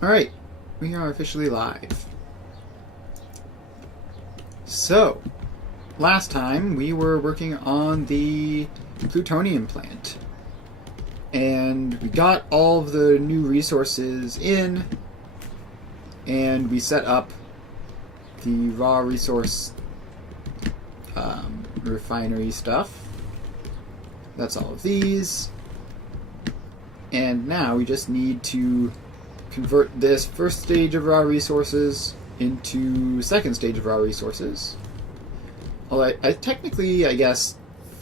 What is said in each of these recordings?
Alright, we are officially live. So, last time we were working on the Plutonium plant. And we got all of the new resources in, and we set up the raw resource refinery stuff. That's all of these. And now we just need to convert this first stage of raw resources into second stage of raw resources. Although technically, I guess,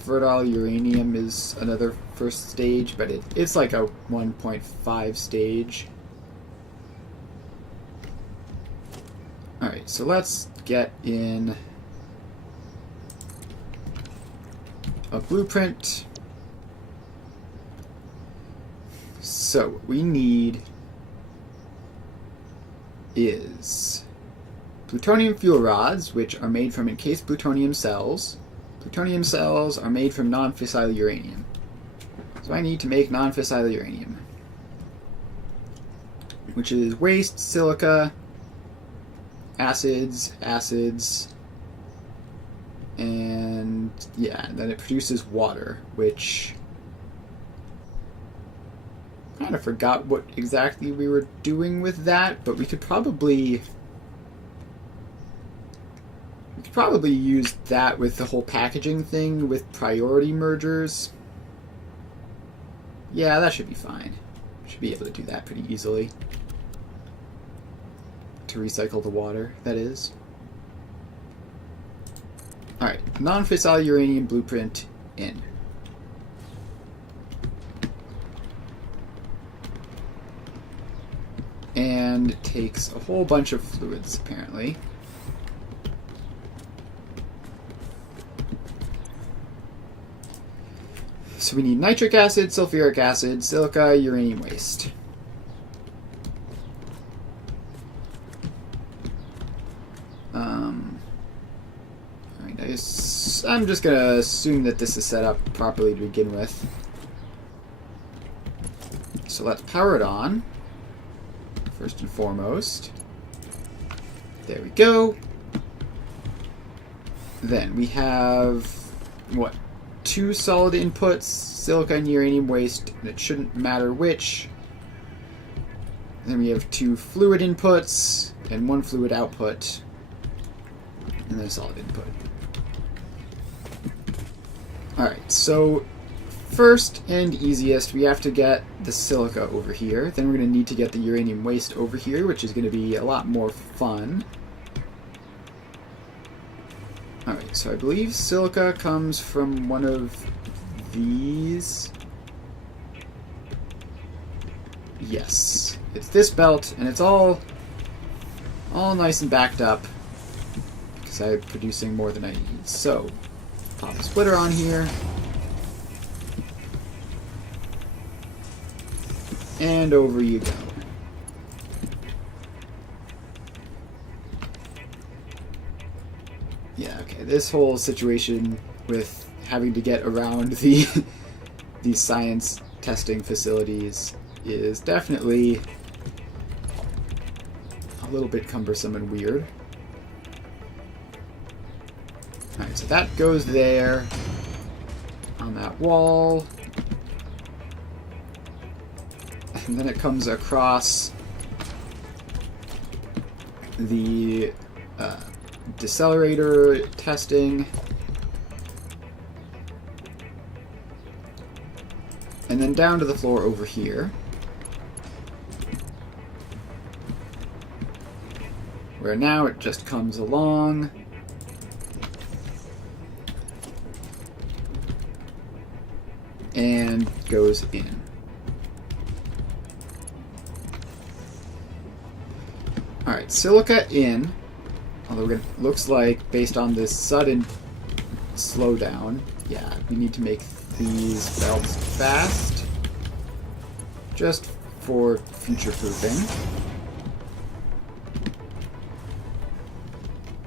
fertile uranium is another first stage, but it's like a 1.5 stage. Alright, so let's get in a blueprint. So what we need is plutonium fuel rods, which are made from encased plutonium cells. Plutonium cells are made from non-fissile uranium. So I need to make non-fissile uranium, which is waste, silica, acids, and yeah, then it produces water, which I kind of forgot what exactly we were doing with that, but we could probably use that with the whole packaging thing with priority mergers. Yeah, that should be fine. Should be able to do that pretty easily. To recycle the water, that is. Alright, non-fissile uranium blueprint in. And it takes a whole bunch of fluids, apparently. So we need nitric acid, sulfuric acid, silica, uranium waste. Alright, I'm just gonna assume that this is set up properly to begin with. So let's power it on. First and foremost. There we go. Then we have, what, 2 solid inputs, silica and uranium waste, and it shouldn't matter which. Then we have 2 fluid inputs and 1 fluid output, and then a solid input. Alright, so first and easiest, we have to get the silica over here. Then we're going to need to get the uranium waste over here, which is going to be a lot more fun. Alright, so I believe silica comes from one of these. Yes, it's this belt, and it's all nice and backed up because I'm producing more than I need. So, pop a splitter on here. And over you go. Yeah, okay, this whole situation with having to get around these science testing facilities is definitely a little bit cumbersome and weird. Alright, so that goes there on that wall. And then it comes across the decelerator testing. And then down to the floor over here, where now it just comes along and goes in. Alright, silica in, although it looks like, based on this sudden slowdown, yeah, we need to make these belts fast, just for future-proofing.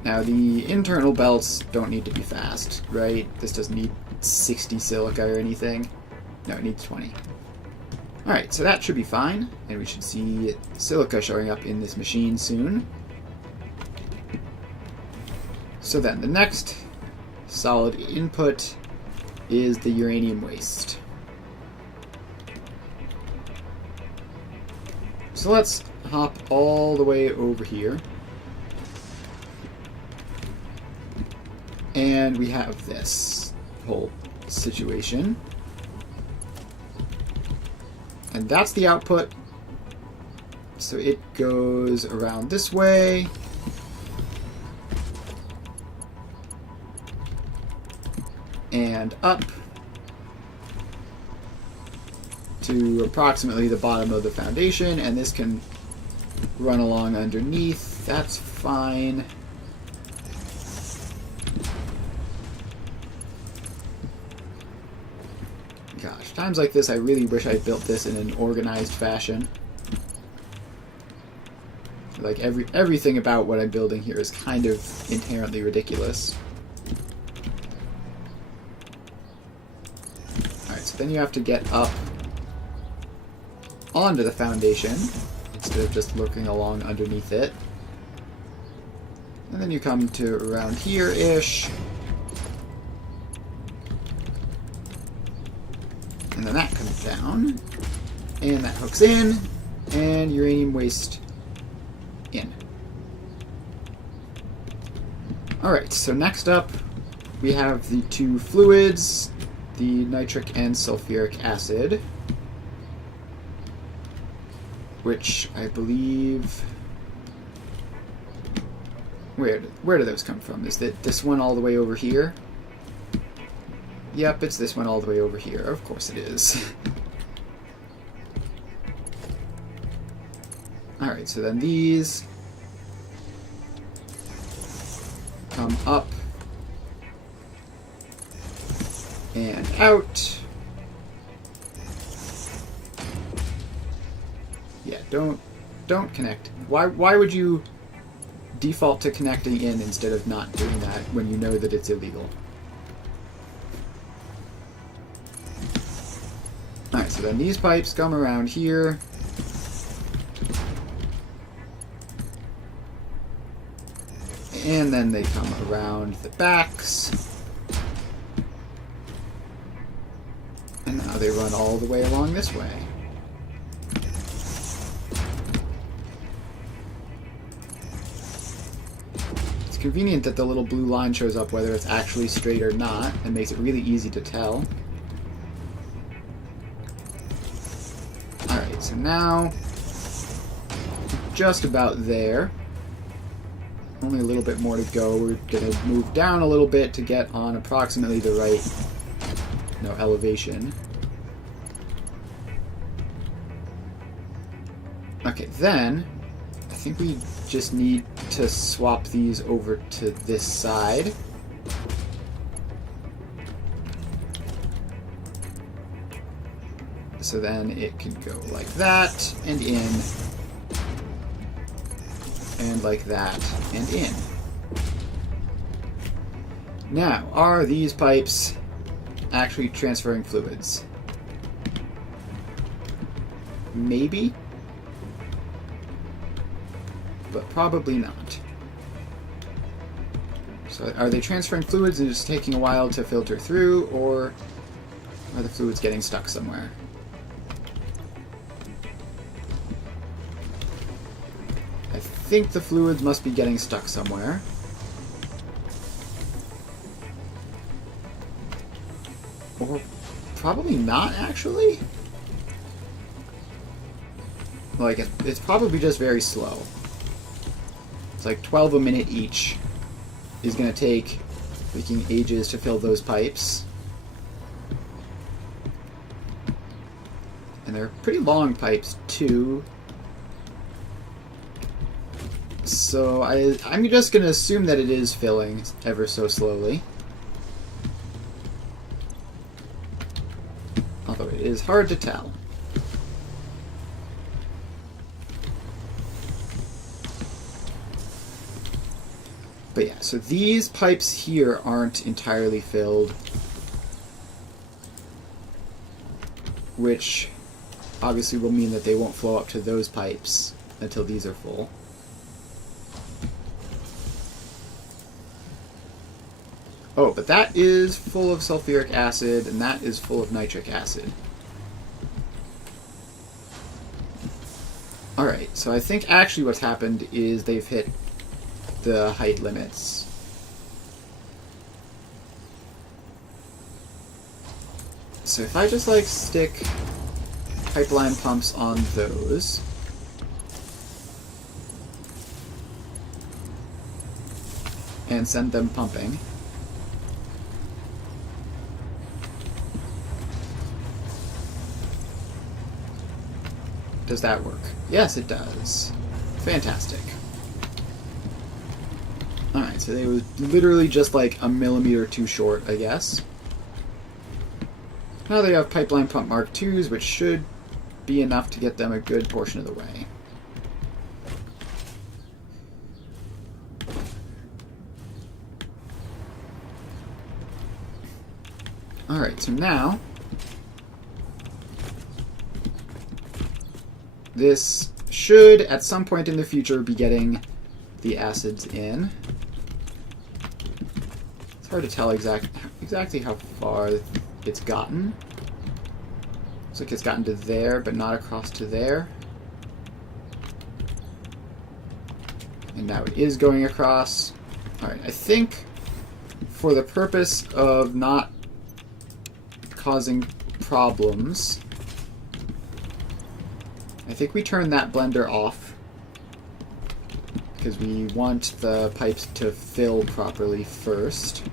Now, the internal belts don't need to be fast, right? This doesn't need 60 silica or anything. No, it needs 20. Alright, so that should be fine, and we should see silica showing up in this machine soon. So then, the next solid input is the uranium waste. So let's hop all the way over here. And we have this whole situation. And that's the output. So it goes around this way. And up to approximately the bottom of the foundation, and this can run along underneath. That's fine. Gosh, times like this I really wish I built this in an organized fashion. Like everything about what I'm building here is kind of inherently ridiculous. Alright, so then you have to get up onto the foundation instead of just lurking along underneath it. And then you come to around here-ish. And then that comes down. And that hooks in. And uranium waste in. Alright, so next up we have the two fluids, the nitric and sulfuric acid, which I believe... Where do those come from? Is it this one all the way over here? Yep, it's this one all the way over here. Of course it is. Alright, so then these come up and out. Yeah, don't connect. Why would you default to connecting in instead of not doing that when you know that it's illegal? Alright, so then these pipes come around here. And then they come around the backs. And now they run all the way along this way. It's convenient that the little blue line shows up whether it's actually straight or not, and makes it really easy to tell. Alright, so now just about there. Only a little bit more to go. We're going to move down a little bit to get on approximately the right elevation. Okay, then I think we just need to swap these over to this side. So then it can go like that and in. And like that, and in. Now, are these pipes actually transferring fluids? Maybe. But probably not. So are they transferring fluids and just taking a while to filter through, or are the fluids getting stuck somewhere? I think the fluids must be getting stuck somewhere. Or probably not, actually. Like, it's probably just very slow. It's like 12 a minute each is going to take freaking ages to fill those pipes. And they're pretty long pipes, too. So I'm just going to assume that it is filling ever so slowly. Although it is hard to tell. But yeah, so these pipes here aren't entirely filled, which obviously will mean that they won't flow up to those pipes until these are full. Oh, but that is full of sulfuric acid, and that is full of nitric acid. Alright, so I think actually what's happened is they've hit the height limits. So if I just, like, stick pipeline pumps on those... and send them pumping... Does that work? Yes, it does. Fantastic. Alright, so they were literally just like a millimeter too short, I guess. Now they have pipeline pump Mark IIs, which should be enough to get them a good portion of the way. Alright, so now... this should, at some point in the future, be getting the acids in. It's hard to tell exactly how far it's gotten. Looks like it's gotten to there, but not across to there. And now it is going across. Alright, I think for the purpose of not causing problems... I think we turn that blender off because we want the pipes to fill properly first.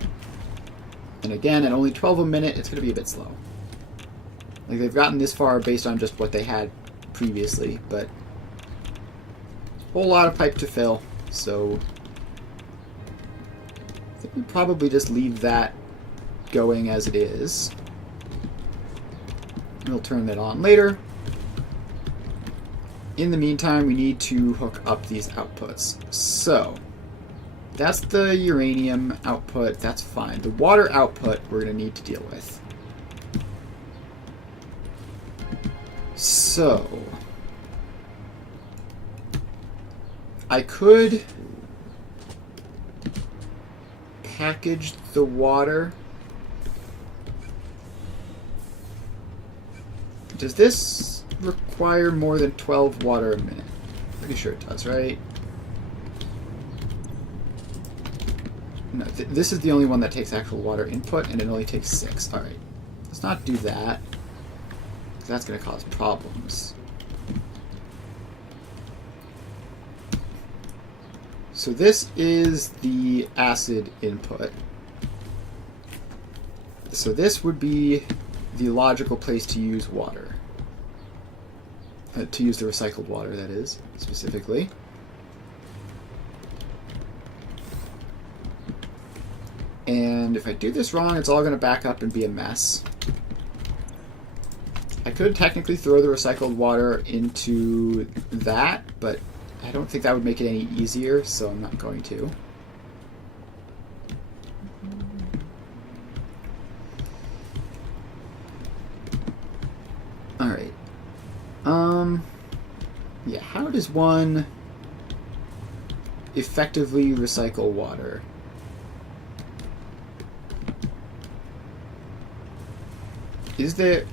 And again, at only 12 a minute, it's going to be a bit slow. Like, they've gotten this far based on just what they had previously, but a whole lot of pipe to fill, so I think we probably just leave that going as it is. We'll turn that on later. In the meantime, we need to hook up these outputs. So, that's the uranium output. That's fine. The water output we're going to need to deal with. So, I could package the water. Does this require more than 12 water a minute? Pretty sure it does, right? No, this is the only one that takes actual water input, and it only takes 6. Alright, let's not do that, because that's going to cause problems. So this is the acid input. So this would be the logical place to use water. To use the recycled water, that is, specifically. And if I do this wrong, it's all going to back up and be a mess. I could technically throw the recycled water into that, but I don't think that would make it any easier, so I'm not going to. Alright. Yeah, how does one effectively recycle water? Is there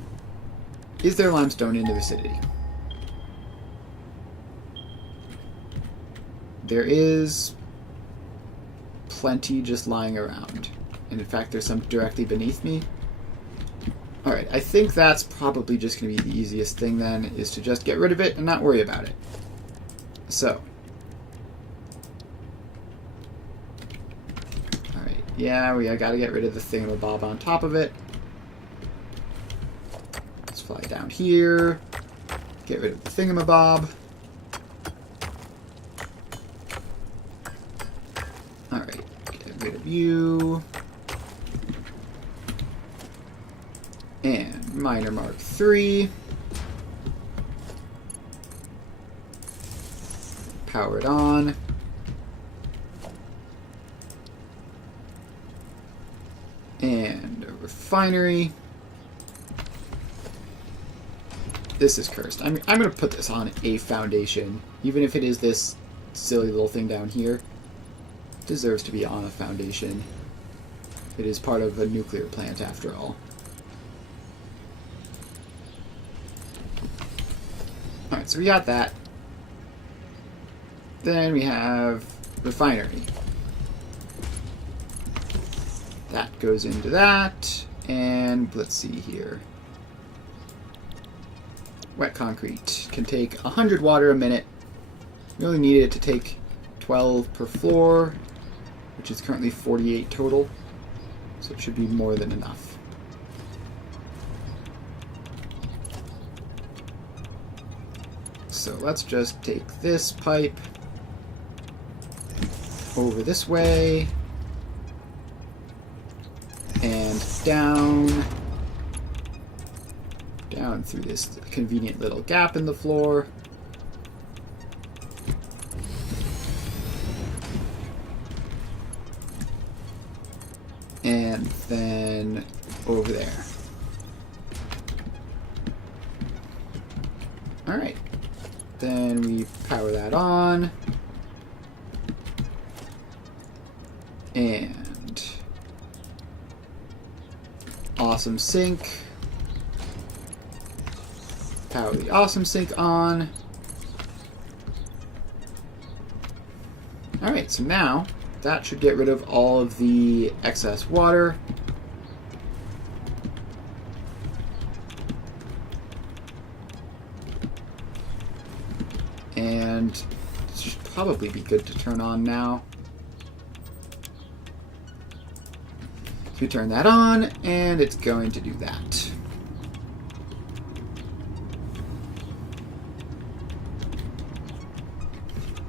limestone in the vicinity? There is plenty just lying around. And in fact, there's some directly beneath me. Alright, I think that's probably just going to be the easiest thing then, is to just get rid of it and not worry about it. So. Alright, yeah, I gotta get rid of the thingamabob on top of it. Let's fly down here. Get rid of the thingamabob. Alright, get rid of you. And miner Mark III. Power it on. And a refinery. This is cursed. I'm going to put this on a foundation. Even if it is this silly little thing down here. It deserves to be on a foundation. It is part of a nuclear plant, after all. Alright, so we got that. Then we have refinery. That goes into that. And let's see here. Wet concrete can take 100 water a minute. We only needed it to take 12 per floor, which is currently 48 total. So it should be more than enough. So let's just take this pipe over this way and down through this convenient little gap in the floor. And then over there. Alright. Then we power that on. And awesome sink. Power the awesome sink on. Alright, so now that should get rid of all of the excess water. And it should probably be good to turn on now. So we turn that on, and it's going to do that.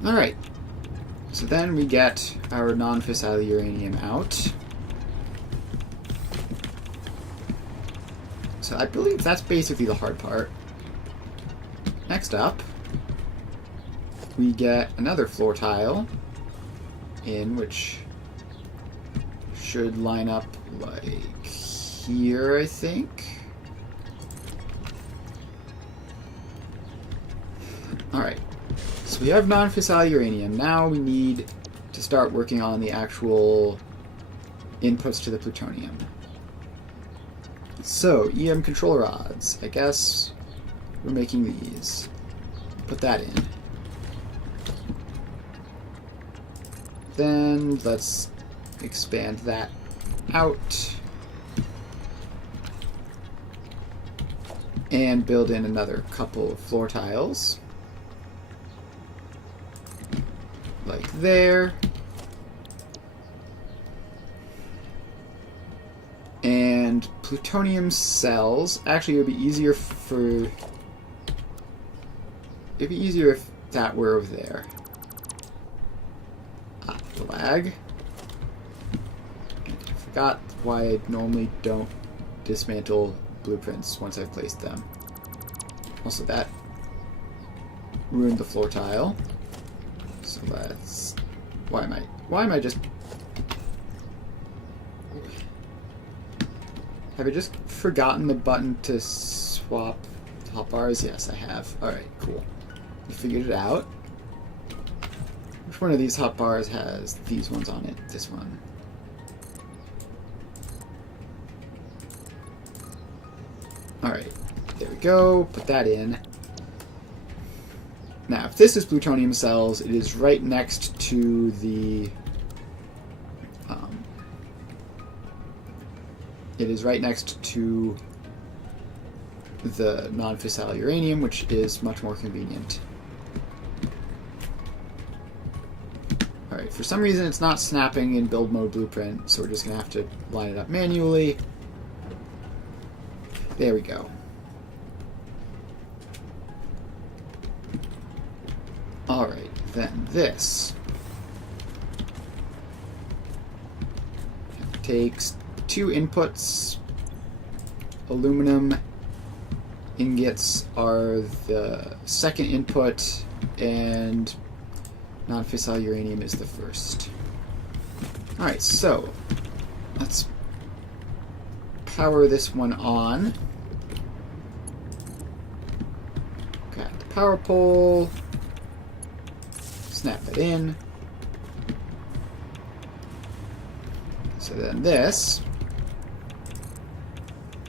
Alright. So then we get our non-fissile uranium out. So I believe that's basically the hard part. Next up, we get another floor tile in, which should line up like here, I think. Alright. So we have non-fissile uranium. Now we need to start working on the actual inputs to the plutonium. So, EM control rods. I guess we're making these. Put that in. Then let's expand that out. And build in another couple of floor tiles. Like there. And plutonium cells. Actually, it would be easier if that were over there. Ah, the lag. I forgot why I normally don't dismantle blueprints once I've placed them. Also, that ruined the floor tile. So let's... Why am I just... Have I just forgotten the button to swap hotbars? Yes, I have. Alright, cool. We figured it out. Which one of these hotbars has these ones on it? This one. Alright, there we go. Put that in. Now, if this is plutonium cells, it is right next to the... it is right next to the non-fissile uranium, which is much more convenient. Alright, for some reason it's not snapping in build mode blueprint, so we're just going to have to line it up manually. There we go. Alright, then this takes 2 inputs. Aluminum ingots are the second input, and non-fissile uranium is the first. Alright, so let's power this one on. power pole. Snap it in. So then this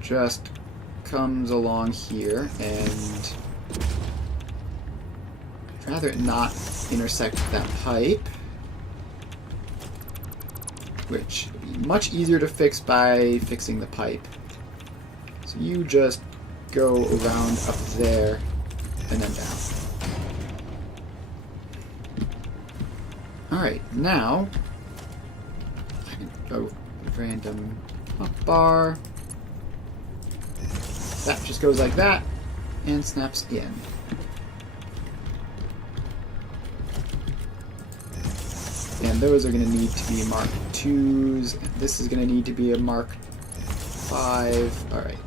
just comes along here, and I'd rather it not intersect that pipe, which would be much easier to fix by fixing the pipe. So you just go around up there and then down. Alright, now I can go random up bar. That just goes like that and snaps in. And those are going to need to be Mark 2s. And this is going to need to be a Mark 5. Alright.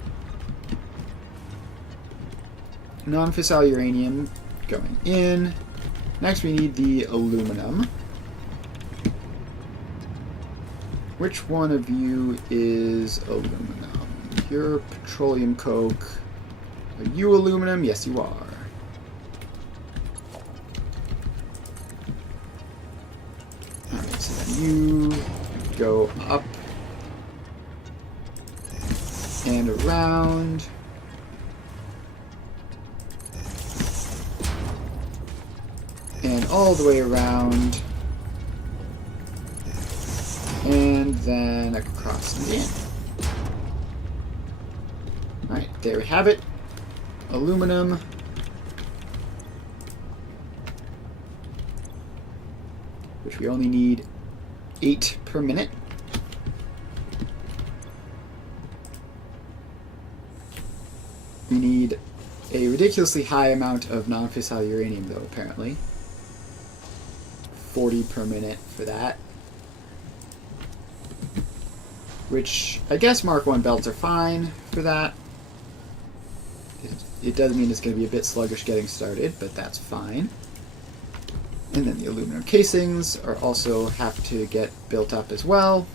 Non-fissile uranium going in. Next we need the aluminum. Which one of you is aluminum? You're petroleum coke. Are you aluminum? Yes, you are. Alright, so then you go up and around. And all the way around. And then across and in. Alright, there we have it. Aluminum. Which we only need 8 per minute. We need a ridiculously high amount of non-fissile uranium, though, apparently. 40 per minute for that. Which, I guess Mark 1 belts are fine for that. It does mean it's going to be a bit sluggish getting started, but that's fine. And then the aluminum casings are also have to get built up as well.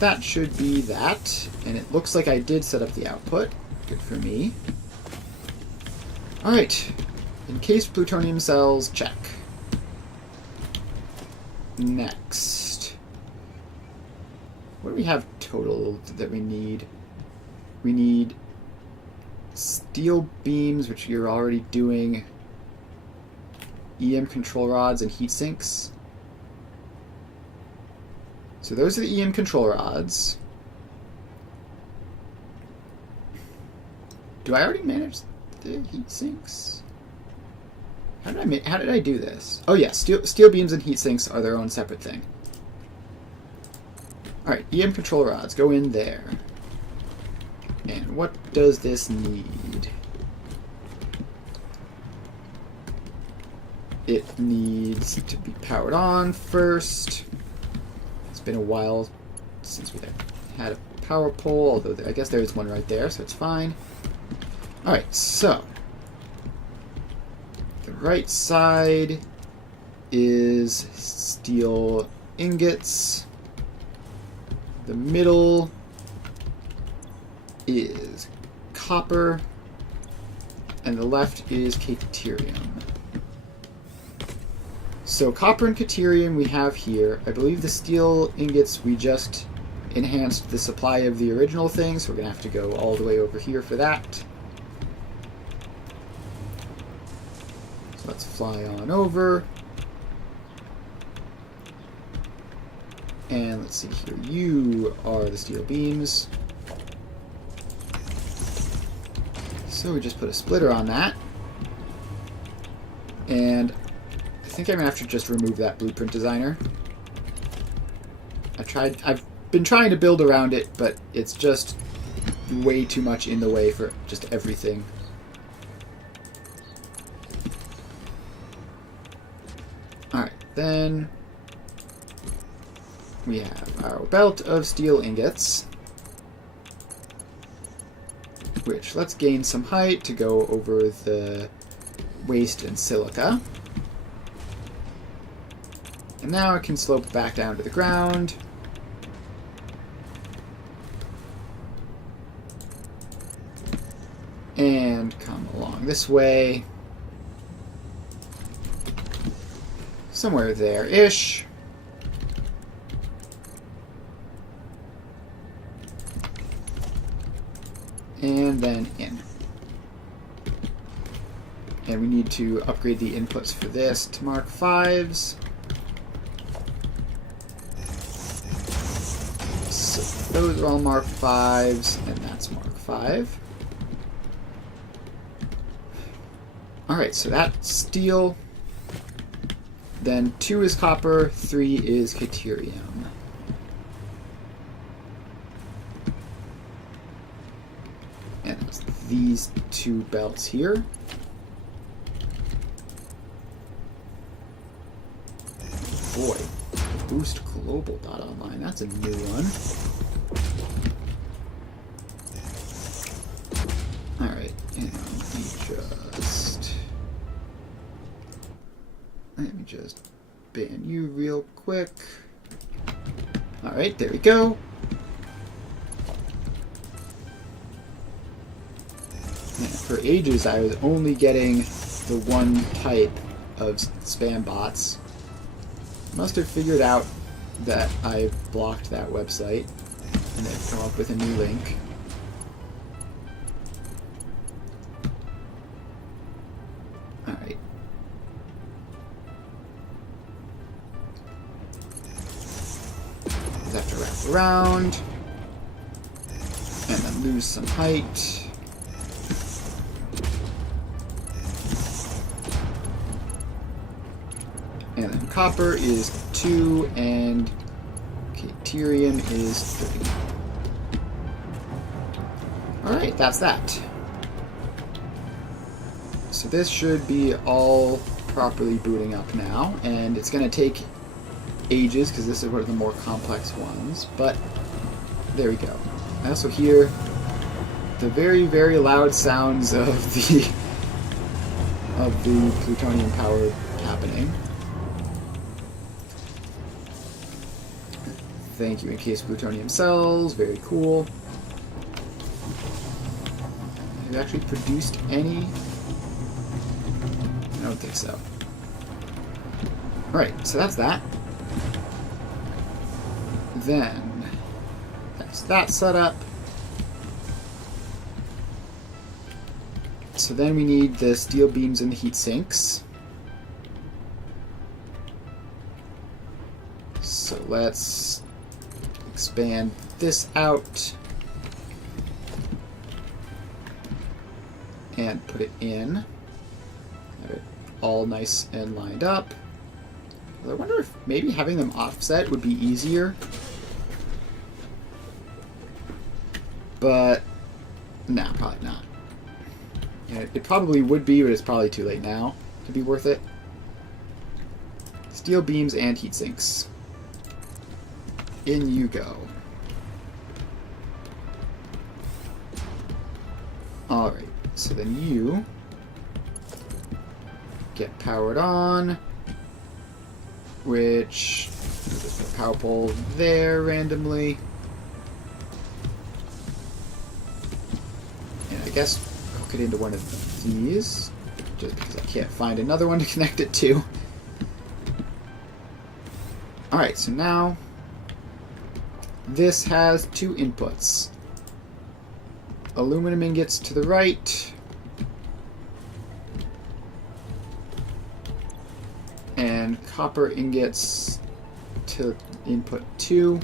That should be that. And it looks like I did set up the output. Good for me. Alright. Encased plutonium cells, check. Next. What do we have total that we need? We need steel beams, which you're already doing. EM control rods and heat sinks. So those are the EM control rods. Do I already manage the heat sinks? How did I do this? Oh yeah, steel beams and heat sinks are their own separate thing. Alright, EM control rods, go in there. And what does this need? It needs to be powered on first. It's been a while since we had a power pole, although I guess there's one right there, so it's fine. Alright, so the right side is steel ingots. The middle is copper, and the left is caterium. So copper and caterium we have here. I believe the steel ingots we just enhanced the supply of the original thing, so we're going to have to go all the way over here for that. So let's fly on over. And let's see here. You are the steel beams. So we just put a splitter on that. And I think I'm going to have to just remove that blueprint designer. I've been trying to build around it, but it's just way too much in the way for just everything. Alright, then we have our belt of steel ingots, which let's gain some height to go over the waste and silica. And now it can slope back down to the ground. And come along this way. Somewhere there-ish. And then in. And we need to upgrade the inputs for this to Mark 5s. So those are all Mark 5s, and that's Mark 5. Alright, so that's steel. Then 2 is copper, 3 is deuterium. And it's these 2 belts here. Boy, boost global.online, that's a new one. Alright, and let me just ban you real quick. Alright, there we go. And for ages I was only getting the one type of spam bots. Must have figured out that I blocked that website and they've come up with a new link. Alright. Just have to wrap around and then lose some height. And then copper is 2, and deuterium is 3. Alright, that's that. So this should be all properly booting up now, and it's going to take ages, because this is one of the more complex ones, but there we go. I also hear the very, very loud sounds of the plutonium power happening. Thank you, encased plutonium cells. Very cool. Have you actually produced any? I don't think so. Alright, so that's that. Then, that's that set up. So then we need the steel beams and the heat sinks. So let's expand this out and put it in. Have it all nice and lined up. I wonder if maybe having them offset would be easier. But, nah, probably not. Yeah, it probably would be, but it's probably too late now to be worth it. Steel beams and heat sinks. In you go. Alright, so then you get powered on, which just put a power pole there randomly. And I guess hook it into one of these, just because I can't find another one to connect it to. Alright, so now this has 2 inputs. Aluminum ingots to the right, and copper ingots to input 2.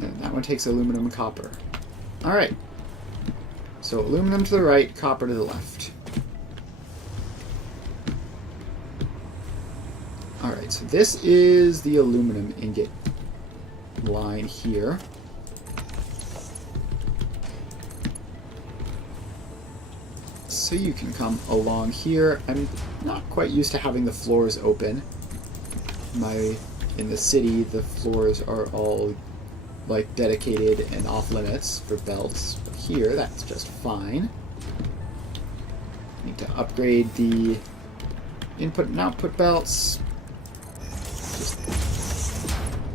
And that one takes aluminum and copper. Alright. So aluminum to the right, copper to the left. Alright, so this is the aluminum ingot line here. So you can come along here. I'm not quite used to having the floors open. In the city, the floors are all like dedicated and off limits for belts. But here, that's just fine. Need to upgrade the input and output belts. Just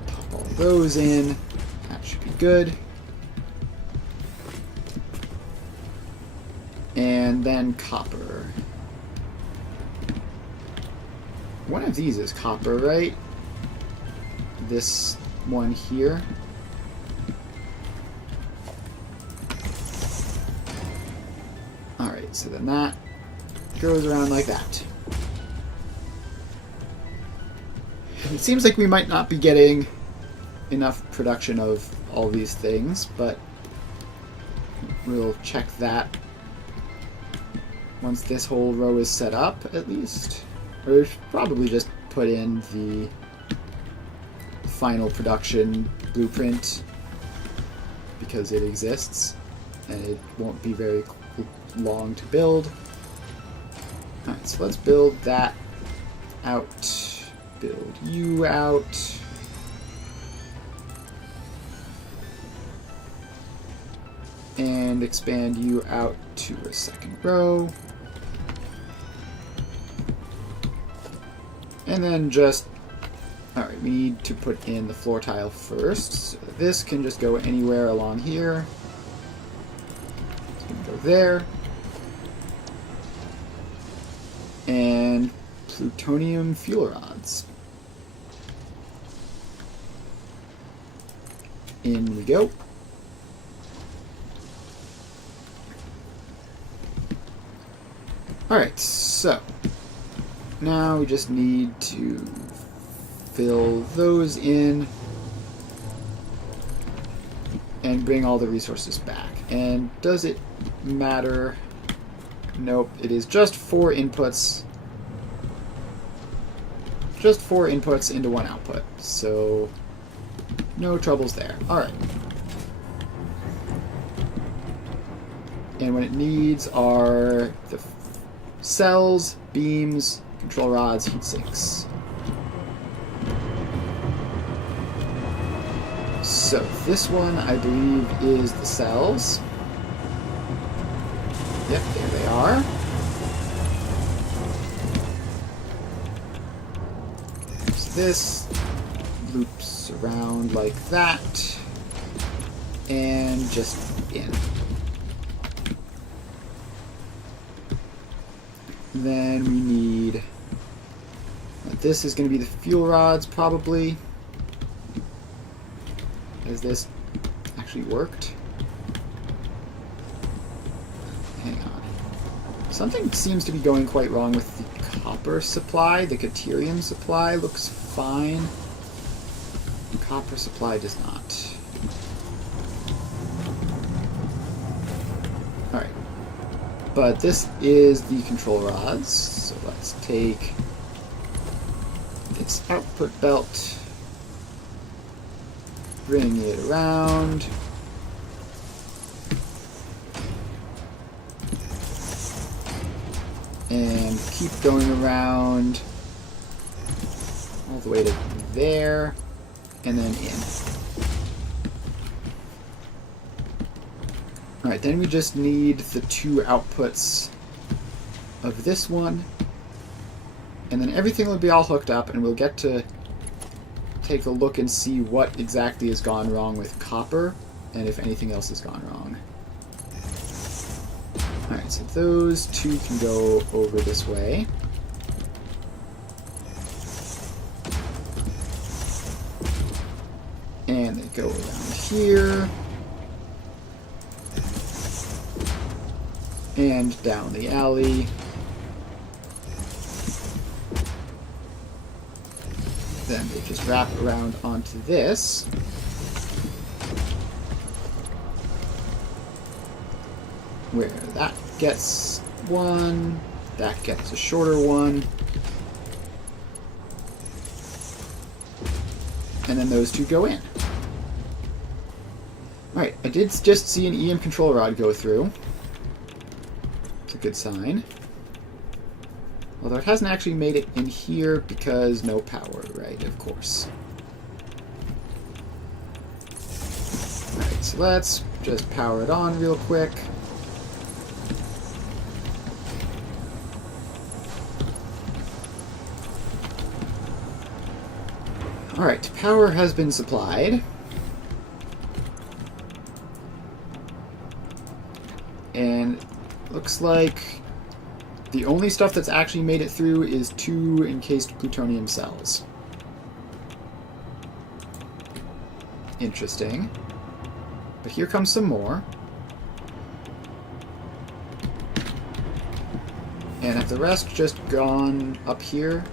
pop all those in. That should be good. And then copper. One of these is copper, right? This one here. Alright, so then that goes around like that. It seems like we might not be getting enough production of all these things, but we'll check that once this whole row is set up, at least. Or we should probably just put in the final production blueprint because it exists and it won't be very long to build. Alright, so let's build that out. Build you out. And expand you out to a second row. And then just, alright, we need to put in the floor tile first. So this can just go anywhere along here. It's going to go there. And plutonium fuel rods. In we go. Alright, so now we just need to fill those in and bring all the resources back. And does it matter? Nope, it is just 4 inputs. Just 4 inputs into 1 output, so no troubles there. Alright. And what it needs are the cells, beams, control rods, heat sinks. So this one, I believe, is the cells. Yep, there they are. So this loops around like that, and just in. Then we need, this is going to be the fuel rods probably, as this actually worked. Hang on. Something seems to be going quite wrong with the copper supply. The deuterium supply looks fine. The copper supply does not. Alright. But this is the control rods, so let's take this output belt, bring it around, and keep going around all the way to there, and then in. Alright, then we just need the 2 outputs of this one, and then everything will be all hooked up, and we'll get to take a look and see what exactly has gone wrong with copper, and if anything else has gone wrong. Alright, so those 2 can go over this way. And they go around here. And down the alley. Then they just wrap around onto this. Where that gets one, that gets a shorter one. And then those 2 go in. Alright, I did just see an EM control rod go through. It's a good sign. Although it hasn't actually made it in here because no power, right? Of course. Alright, so let's just power it on real quick. Alright, power has been supplied. And looks looks like the only stuff that's actually made it through is 2 encased plutonium cells. Interesting. But here comes some more. And have the rest just gone up here?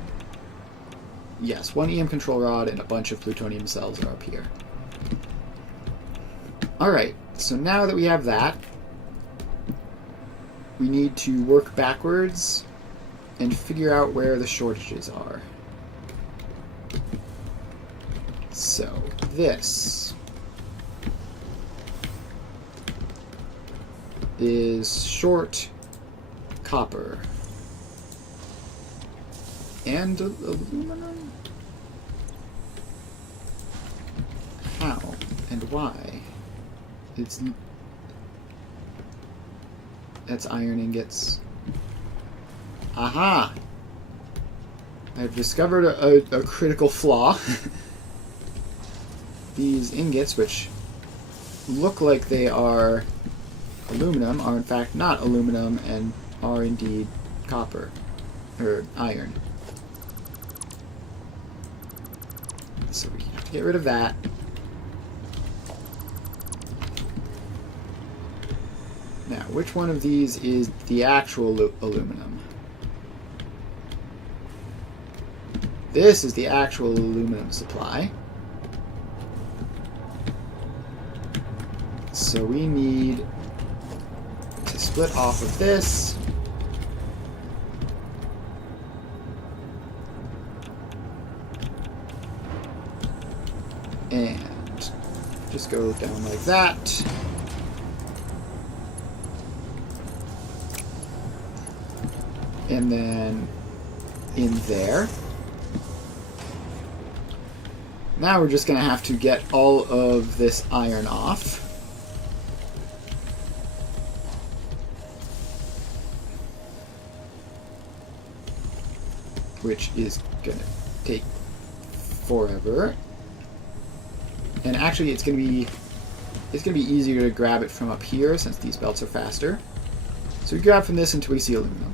Yes, 1 EM control rod and a bunch of plutonium cells are up here. Alright, so now that we have that, we need to work backwards and figure out where the shortages are. So, this is short copper and aluminum? How and why? That's iron ingots. Aha! I've discovered a critical flaw. These ingots, which look like they are aluminum, are in fact not aluminum and are indeed copper. Or iron. So we have to get rid of that. Now, which one of these is the actual aluminum? This is the actual aluminum supply. So we need to split off of this. And just go down like that. And then in there. Now we're just going to have to get all of this iron off. Which is going to take forever. And actually it's going to be easier to grab it from up here since these belts are faster. So we grab from this until we see aluminum.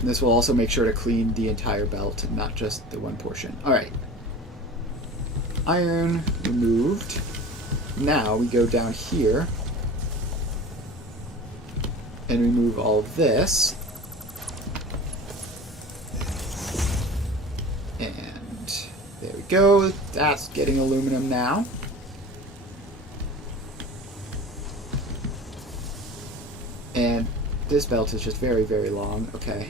And this will also make sure to clean the entire belt and not just the one portion. Alright. Iron removed. Now we go down here and remove all of this. And there we go. That's getting aluminum now. And this belt is just very, very long. Okay.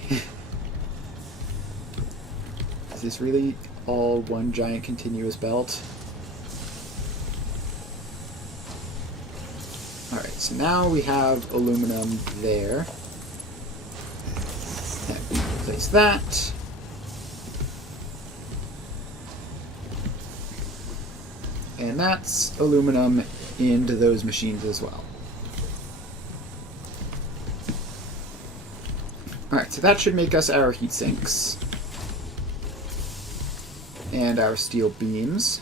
Is this really all one giant continuous belt? Alright, so now we have aluminum there. And we replace that. And that's aluminum into those machines as well. Alright, so that should make us our heat sinks. And our steel beams.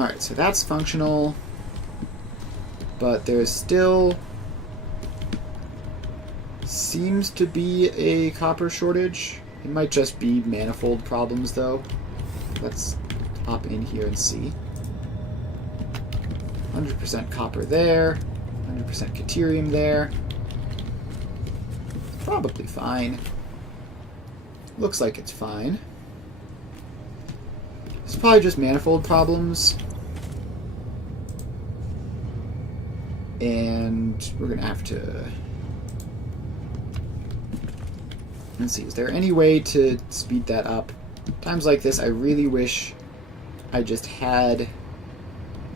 Alright, so that's functional. But there's still seems to be a copper shortage. It might just be manifold problems, though. Let's hop in here and see. 100% copper there. 100% deuterium there. Probably fine. Looks like it's fine. It's probably just manifold problems. And we're going to have to... Let's see, is there any way to speed that up? Times like this, I really wish I just had,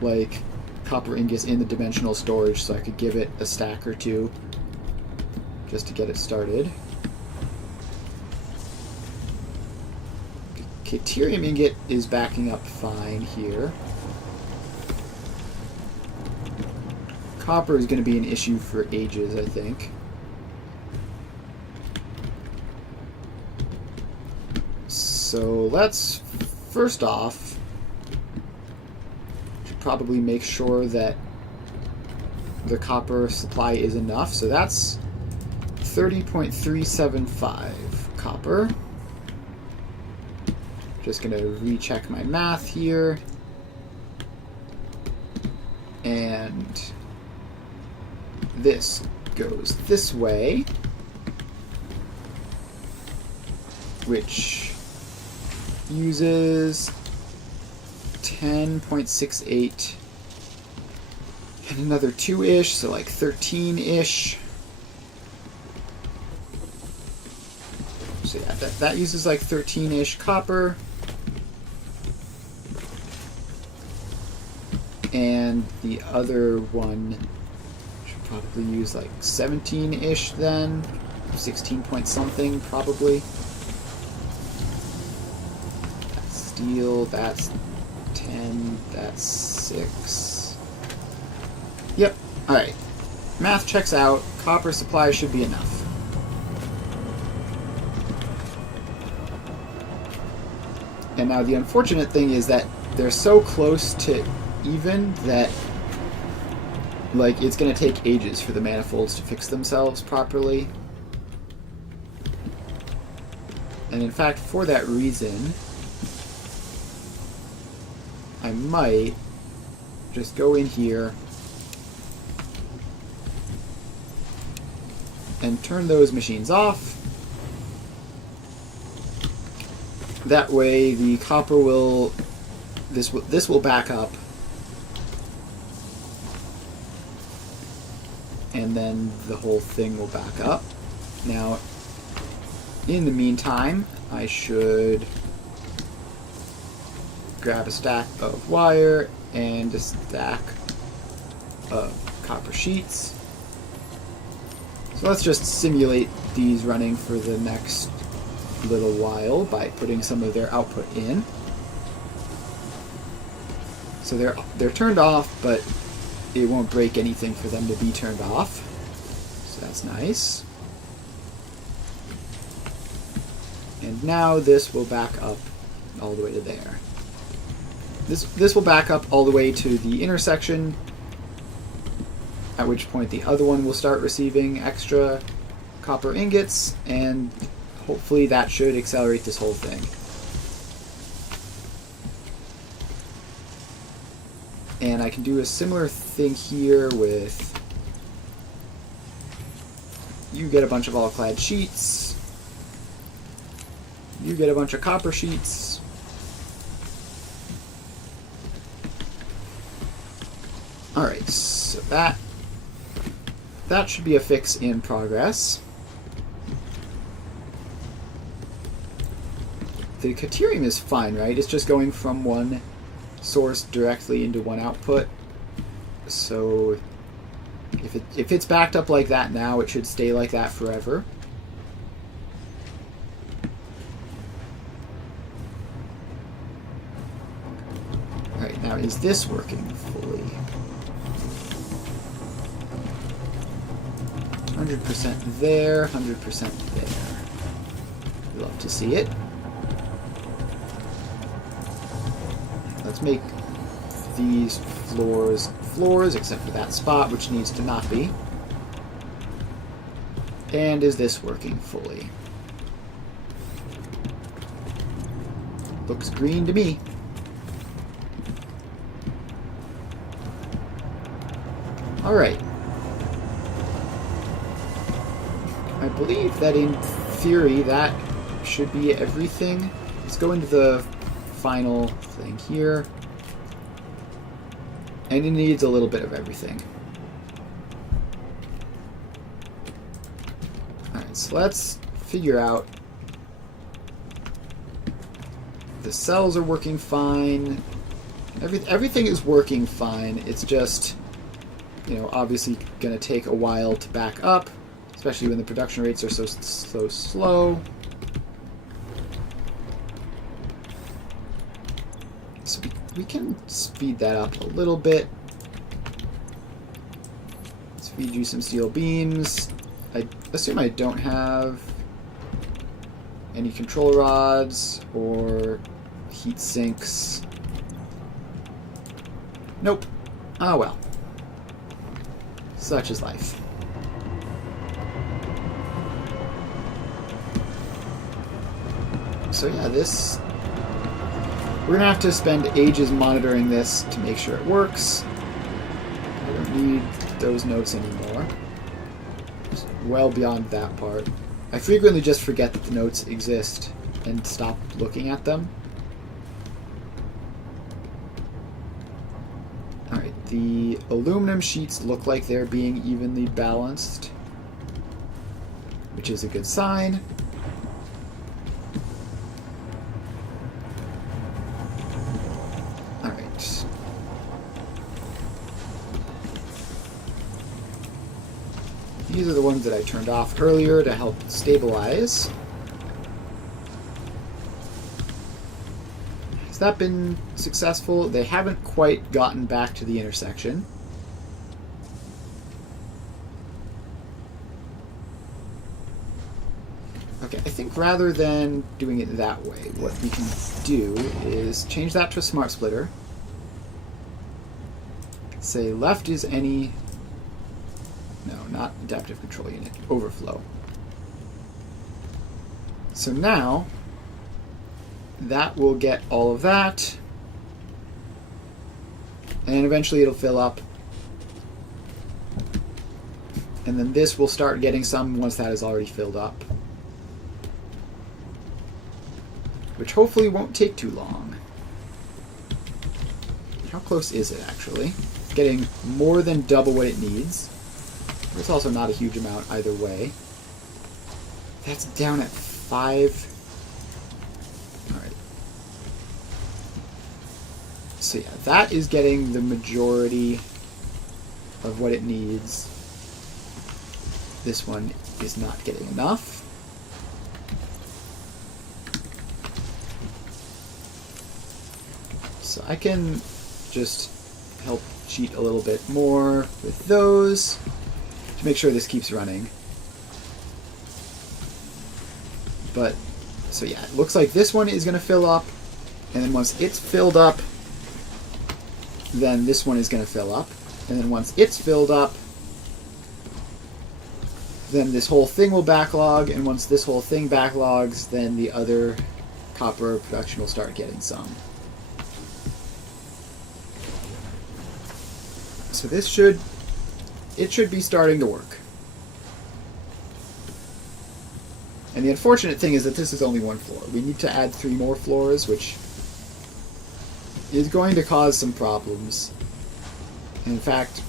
like, copper ingots in the dimensional storage so I could give it a stack or two just to get it started. Deuterium ingot is backing up fine here. Copper is going to be an issue for ages, I think. So let's, first off, probably make sure that the copper supply is enough. So that's 30.375 copper. Just going to recheck my math here. And this goes this way, which uses 10.68 and another 2-ish, so like 13-ish. So yeah, that uses like 13-ish copper. And the other one should probably use like 17-ish then. 16 point something, probably. That's steel, that's 10, that's 6. Yep, alright. Math checks out. Copper supply should be enough. And now the unfortunate thing is that they're so close to even that, like, it's going to take ages for the manifolds to fix themselves properly. And in fact, for that reason, I might just go in here and turn those machines off. That way the copper will, this will back up. And then the whole thing will back up. Now, in the meantime, I should grab a stack of wire and a stack of copper sheets. So let's just simulate these running for the next little while by putting some of their output in. So they're turned off, but it won't break anything for them to be turned off. So that's nice. And now this will back up all the way to there. This will back up all the way to the intersection, at which point the other one will start receiving extra copper ingots, and hopefully that should accelerate this whole thing. And I can do a similar thing here with, you get a bunch of all-clad sheets, you get a bunch of copper sheets, alright, so that should be a fix in progress. The Caterium is fine, right? It's just going from one source directly into one output. So if it's backed up like that now, it should stay like that forever. Alright, now is this working fully? 100% there, 100% there. Love to see it. Let's make these floors, except for that spot, which needs to not be. And is this working fully? Looks green to me. Alright. I believe that in theory that should be everything. Let's go into the final thing here. And it needs a little bit of everything. Alright, so let's figure out. The cells are working fine. Everything is working fine. It's just, obviously going to take a while to back up, especially when the production rates are so slow. So we can speed that up a little bit. Let's feed you some steel beams. I assume I don't have any control rods or heat sinks. Nope. Ah, well. Such is life. So yeah, this... We're going to have to spend ages monitoring this to make sure it works. I don't need those notes anymore. Just well beyond that part. I frequently just forget that the notes exist and stop looking at them. Alright, the aluminum sheets look like they're being evenly balanced, which is a good sign. Alright. These are the ones that I turned off earlier to help stabilize. Has that been successful? They haven't quite gotten back to the intersection. Okay, I think rather than doing it that way, what we can do is change that to a smart splitter. Say left is any... No, not adaptive control unit. Overflow. So now, that will get all of that. And eventually it'll fill up. And then this will start getting some once that is already filled up. Which hopefully won't take too long. How close is it, actually? It's getting more than double what it needs. It's also not a huge amount either way. That's down at 5. Alright. So yeah, that is getting the majority of what it needs. This one is not getting enough. So I can just help cheat a little bit more with those to make sure this keeps running. But, so yeah, it looks like this one is going to fill up, and then once it's filled up, then this one is going to fill up, and then once it's filled up, then this whole thing will backlog, and once this whole thing backlogs, then the other copper production will start getting some. So this should be starting to work. And the unfortunate thing is that this is only one floor. We need to add 3 more floors, which is going to cause some problems. And in fact,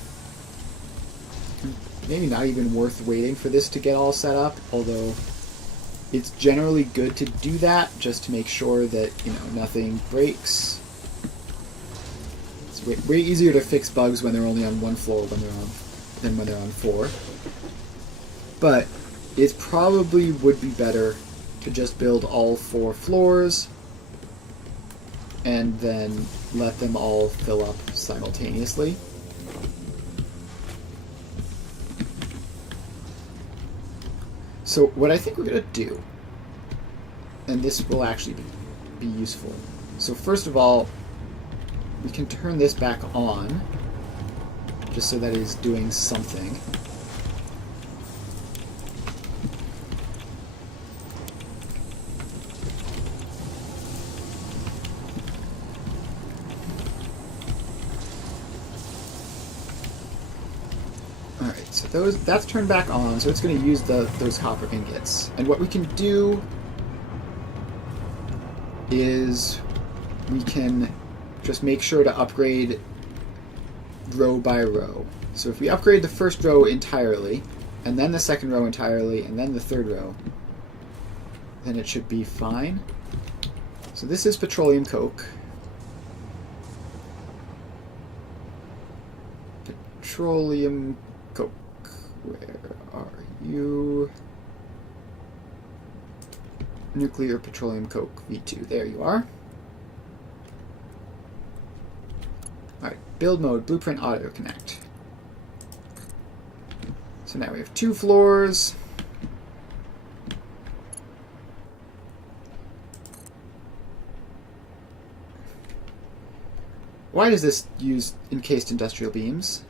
maybe not even worth waiting for this to get all set up, although it's generally good to do that just to make sure that, you know, nothing breaks. It's way easier to fix bugs when they're only on one floor than when they're on 4. But it probably would be better to just build all 4 floors and then let them all fill up simultaneously. So what I think we're going to do, and this will actually be useful. So first of all, we can turn this back on, just so that it is doing something. Alright, so that's turned back on, so it's going to use those copper ingots. And what we can do is we can just make sure to upgrade row by row. So if we upgrade the first row entirely, and then the second row entirely, and then the third row, then it should be fine. So this is petroleum coke. Petroleum coke. Where are you? Nuclear petroleum coke V2. There you are. Alright, build mode, blueprint auto connect. So now we have 2 floors. why does this use encased industrial beams?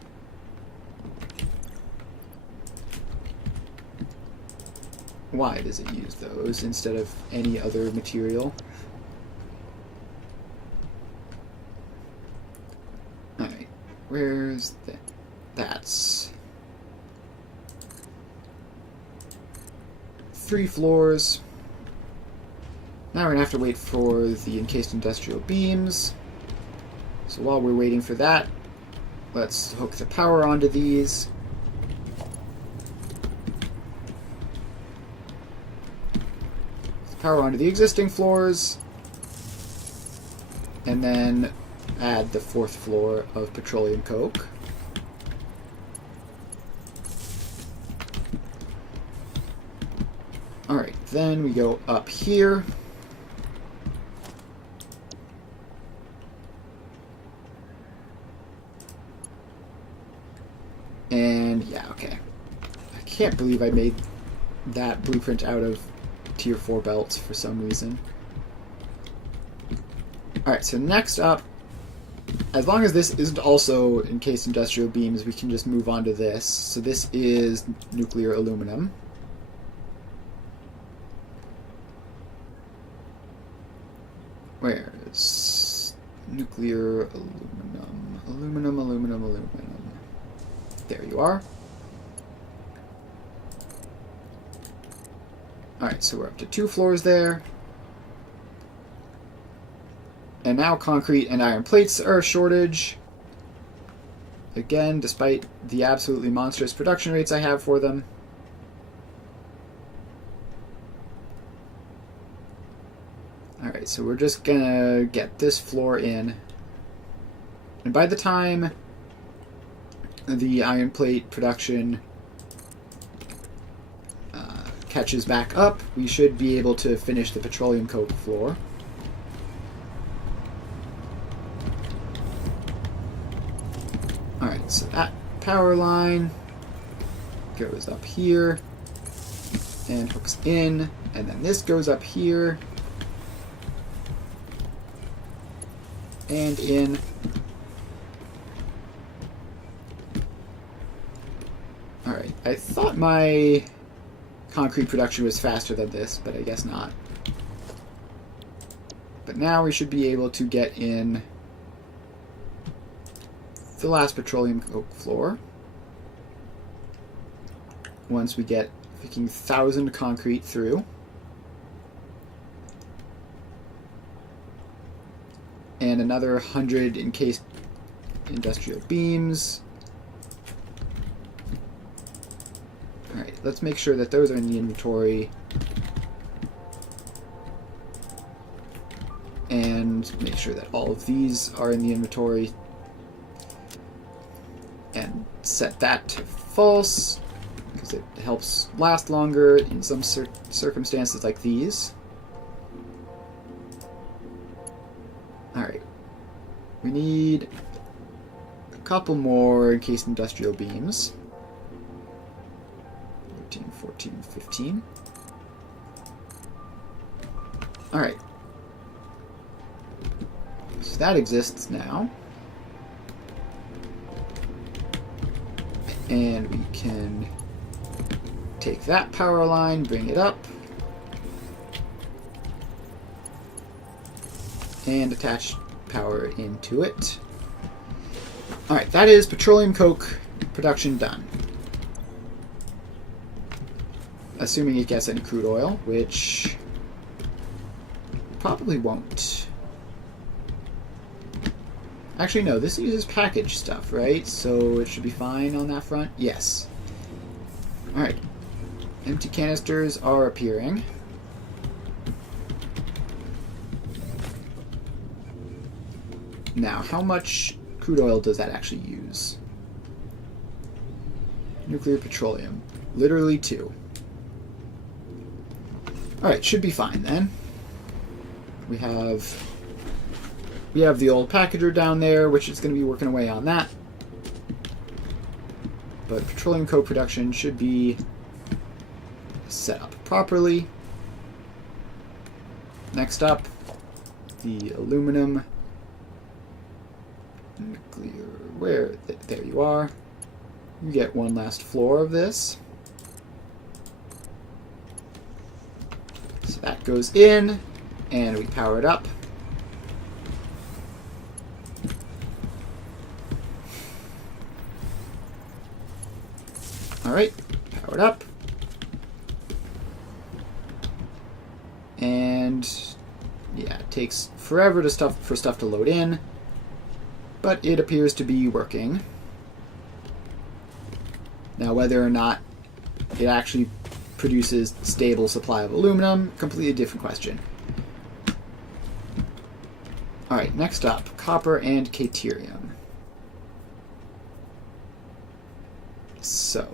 Why does it use those instead of any other material? Alright, where's that? That's 3 floors. Now we're going to have to wait for the encased industrial beams. So while we're waiting for that, let's hook the power onto these. Power onto the existing floors, and then add the 4th floor of petroleum coke. Alright, then we go up here. And yeah, okay. I can't believe I made that blueprint out of Tier 4 belts for some reason. Alright, so next up, as long as this isn't also encased industrial beams, we can just move on to this. So this is nuclear aluminum. Where is nuclear aluminum? Aluminum, aluminum, aluminum. There you are. Alright, so we're up to 2 floors there. And now concrete and iron plates are a shortage. Again, despite the absolutely monstrous production rates I have for them. Alright, so we're just gonna get this floor in. And by the time the iron plate production catches back up, we should be able to finish the petroleum coke floor. Alright, so that power line goes up here and hooks in, and then this goes up here and in. Alright, I thought my concrete production was faster than this, but I guess not. But now we should be able to get in the last petroleum coke floor. Once we get 1,000 concrete through. And another 100 encased industrial beams. Alright, let's make sure that those are in the inventory. And make sure that all of these are in the inventory. And set that to false, because it helps last longer in some circumstances like these. Alright. We need a couple more encased industrial beams. 13, 14, 15. Alright. So that exists now. And we can take that power line, bring it up, and attach power into it. Alright, that is petroleum coke production done. Assuming it gets any crude oil, which probably won't. Actually, no, this uses packaged stuff, right? So it should be fine on that front? Yes. Alright. Empty canisters are appearing. Now, how much crude oil does that actually use? Nuclear petroleum. Literally 2. Alright, should be fine then. We have the old packager down there, which is going to be working away on that. But petroleum coke production should be set up properly. Next up, the aluminum Nuclear, where? There you are. You get one last floor of this. So that goes in, and we power it up. Alright, powered up. And yeah, it takes forever for stuff to load in, but it appears to be working. Now, whether or not it actually produces stable supply of aluminum, completely different question. Alright, next up, copper and caterium. So,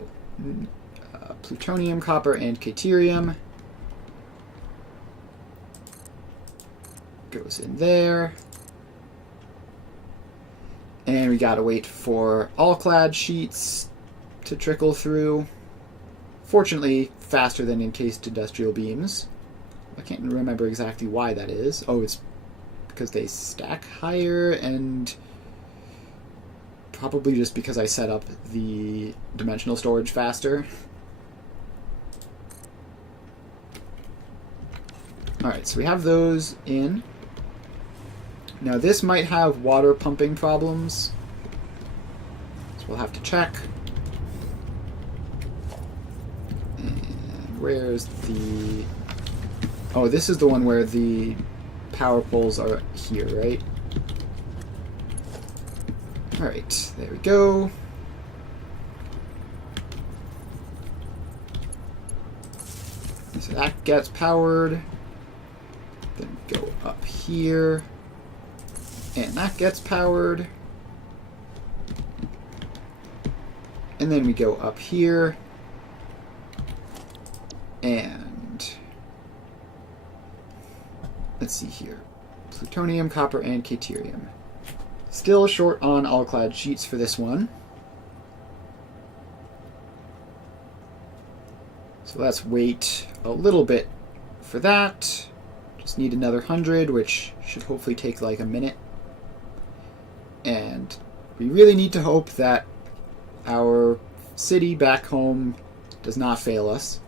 plutonium, copper, and caterium goes in there. And we gotta wait for all-clad sheets to trickle through. Fortunately, faster than encased industrial beams. I can't remember exactly why that is. Oh, it's because they stack higher, and probably just because I set up the dimensional storage faster. Alright, so we have those in. Now this might have water pumping problems, so we'll have to check. And where's the... Oh, this is the one where the power poles are here, right? Alright, there we go. So that gets powered. Then go up here. And that gets powered. And then we go up here. And let's see here. Plutonium, copper, and caterium. Still short on all-clad sheets for this one. So let's wait a little bit for that. Just need another 100, which should hopefully take like a minute. And we really need to hope that our city back home does not fail us.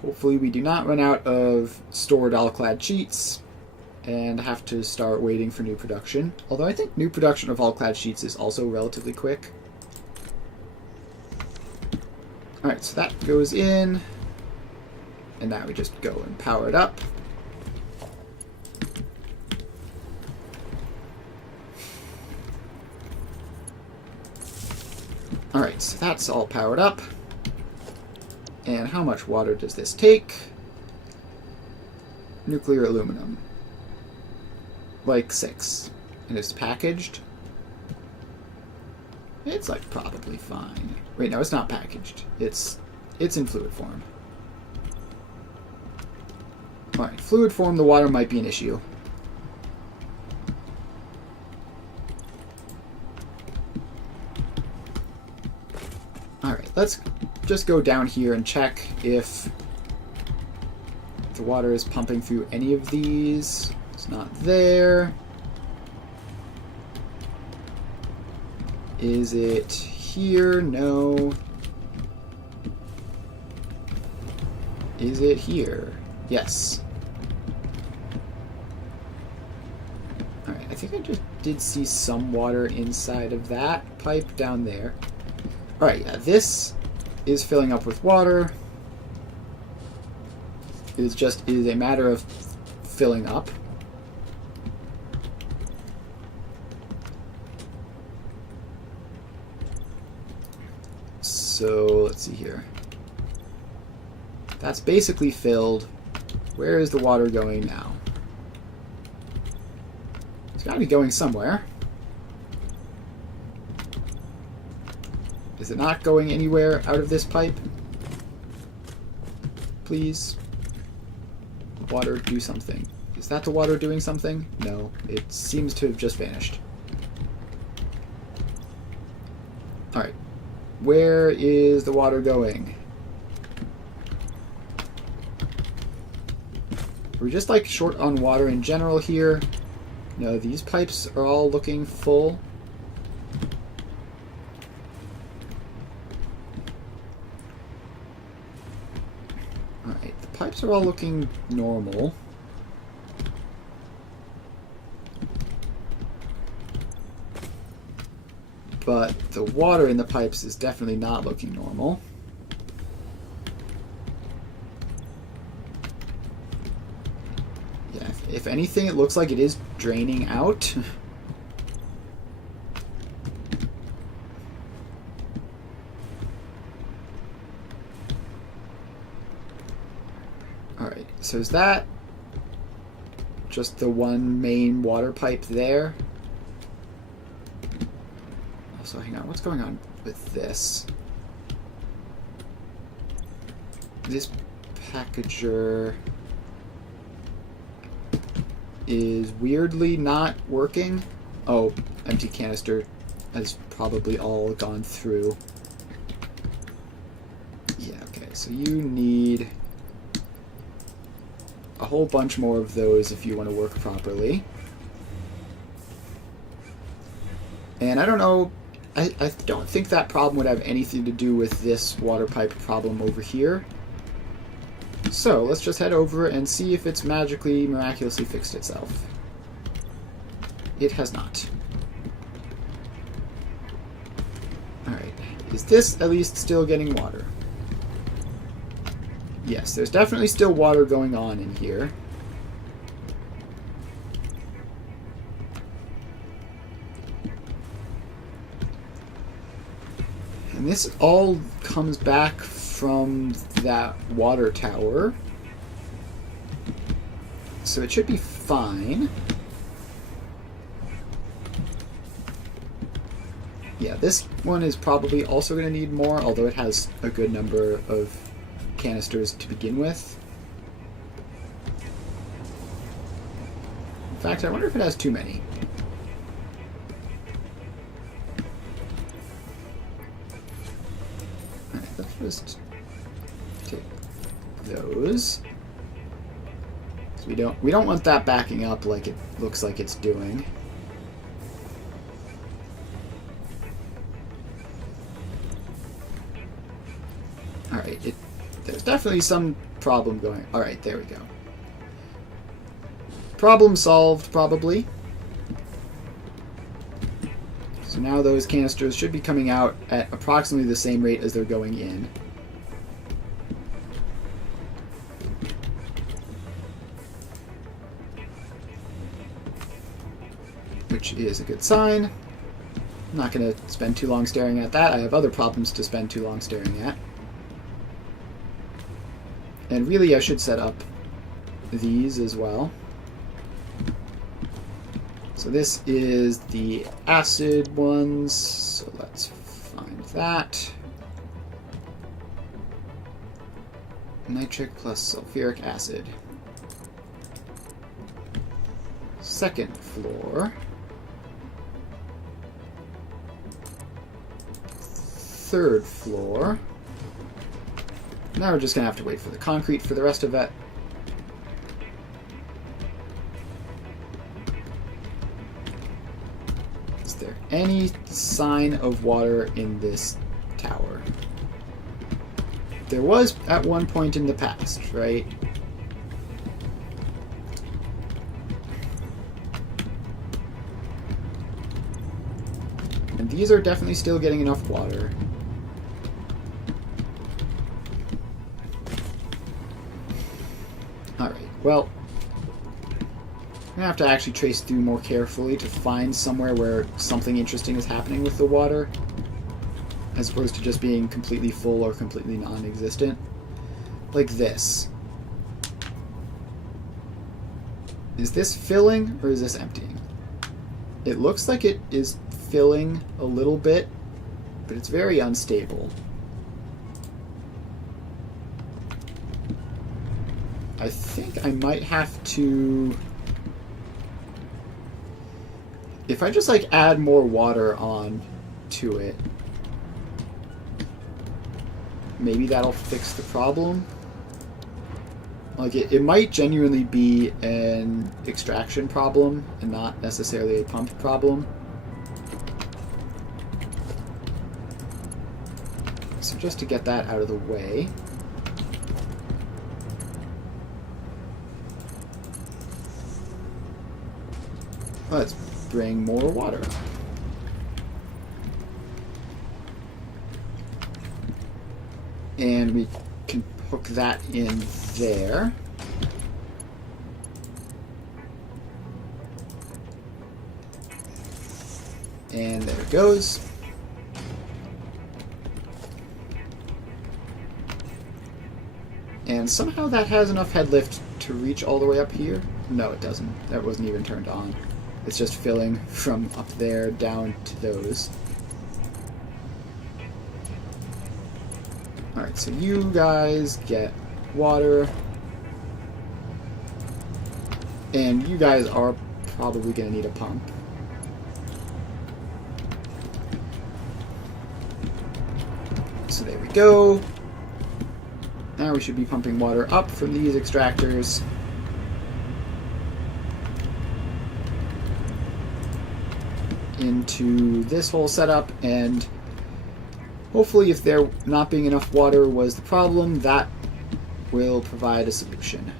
Hopefully we do not run out of stored all-clad sheets and have to start waiting for new production. Although I think new production of all-clad sheets is also relatively quick. Alright, so that goes in. And now we just go and power it up. Alright, so that's all powered up. And how much water does this take? Nuclear aluminum. Like 6. And it's packaged. It's like probably fine. Wait, no, it's not packaged. It's in fluid form. Alright, fluid form, the water might be an issue. Alright, let's just go down here and check if the water is pumping through any of these. It's not there. Is it here? No. Is it here? Yes. Alright, I think I just did see some water inside of that pipe down there. Alright, yeah, this is filling up with water. It is a matter of filling up. So, let's see here. That's basically filled. Where is the water going now? It's got to be going somewhere. Is it not going anywhere out of this pipe? Please. Water, do something. Is that the water doing something? No. It seems to have just vanished. Alright. Where is the water going? We're just like short on water in general here. No, these pipes are all looking full. Alright, the pipes are all looking normal. But the water in the pipes is definitely not looking normal. Yeah, if anything, it looks like it is draining out. Alright, so is that just the one main water pipe there? Also, hang on, what's going on with this? This packager is weirdly not working. Oh, empty canister has probably all gone through. Yeah, okay, so you need a whole bunch more of those if you want to work properly. And I don't know, I don't think that problem would have anything to do with this water pipe problem over here. So let's just head over and see if it's magically, miraculously fixed itself. It has not. Alright, is this at least still getting water? Yes, there's definitely still water going on in here. And this all comes back from that water tower. So it should be fine. Yeah, this one is probably also going to need more, although it has a good number of canisters to begin with. In fact, I wonder if it has too many. Alright, let's just take those. So we don't want that backing up like it looks like it's doing. Alright, there's definitely some problem going. Alright, there we go. Problem solved, probably. So now those canisters should be coming out at approximately the same rate as they're going in. Which is a good sign. I'm not going to spend too long staring at that. I have other problems to spend too long staring at. And really, I should set up these as well. So this is the acid ones. So let's find that. Nitric plus sulfuric acid. Second floor. Third floor. Now we're just going to have to wait for the concrete for the rest of it. Is there any sign of water in this tower? There was at one point in the past, right? And these are definitely still getting enough water. Well, I'm going to have to actually trace through more carefully to find somewhere where something interesting is happening with the water, as opposed to just being completely full or completely non-existent. Like this. Is this filling or is this emptying? It looks like it is filling a little bit, but it's very unstable. I think I might have to... If I just, like, add more water on to it, maybe that'll fix the problem. Like, it might genuinely be an extraction problem and not necessarily a pump problem. So just to get that out of the way. Let's bring more water up. And we can hook that in there. And there it goes. And somehow that has enough head lift to reach all the way up here. No, it doesn't. That wasn't even turned on. It's just filling from up there down to those. Alright, so you guys get water. And you guys are probably going to need a pump. So there we go. Now we should be pumping water up from these extractors. Into this whole setup, and hopefully if there not being enough water was the problem, that will provide a solution.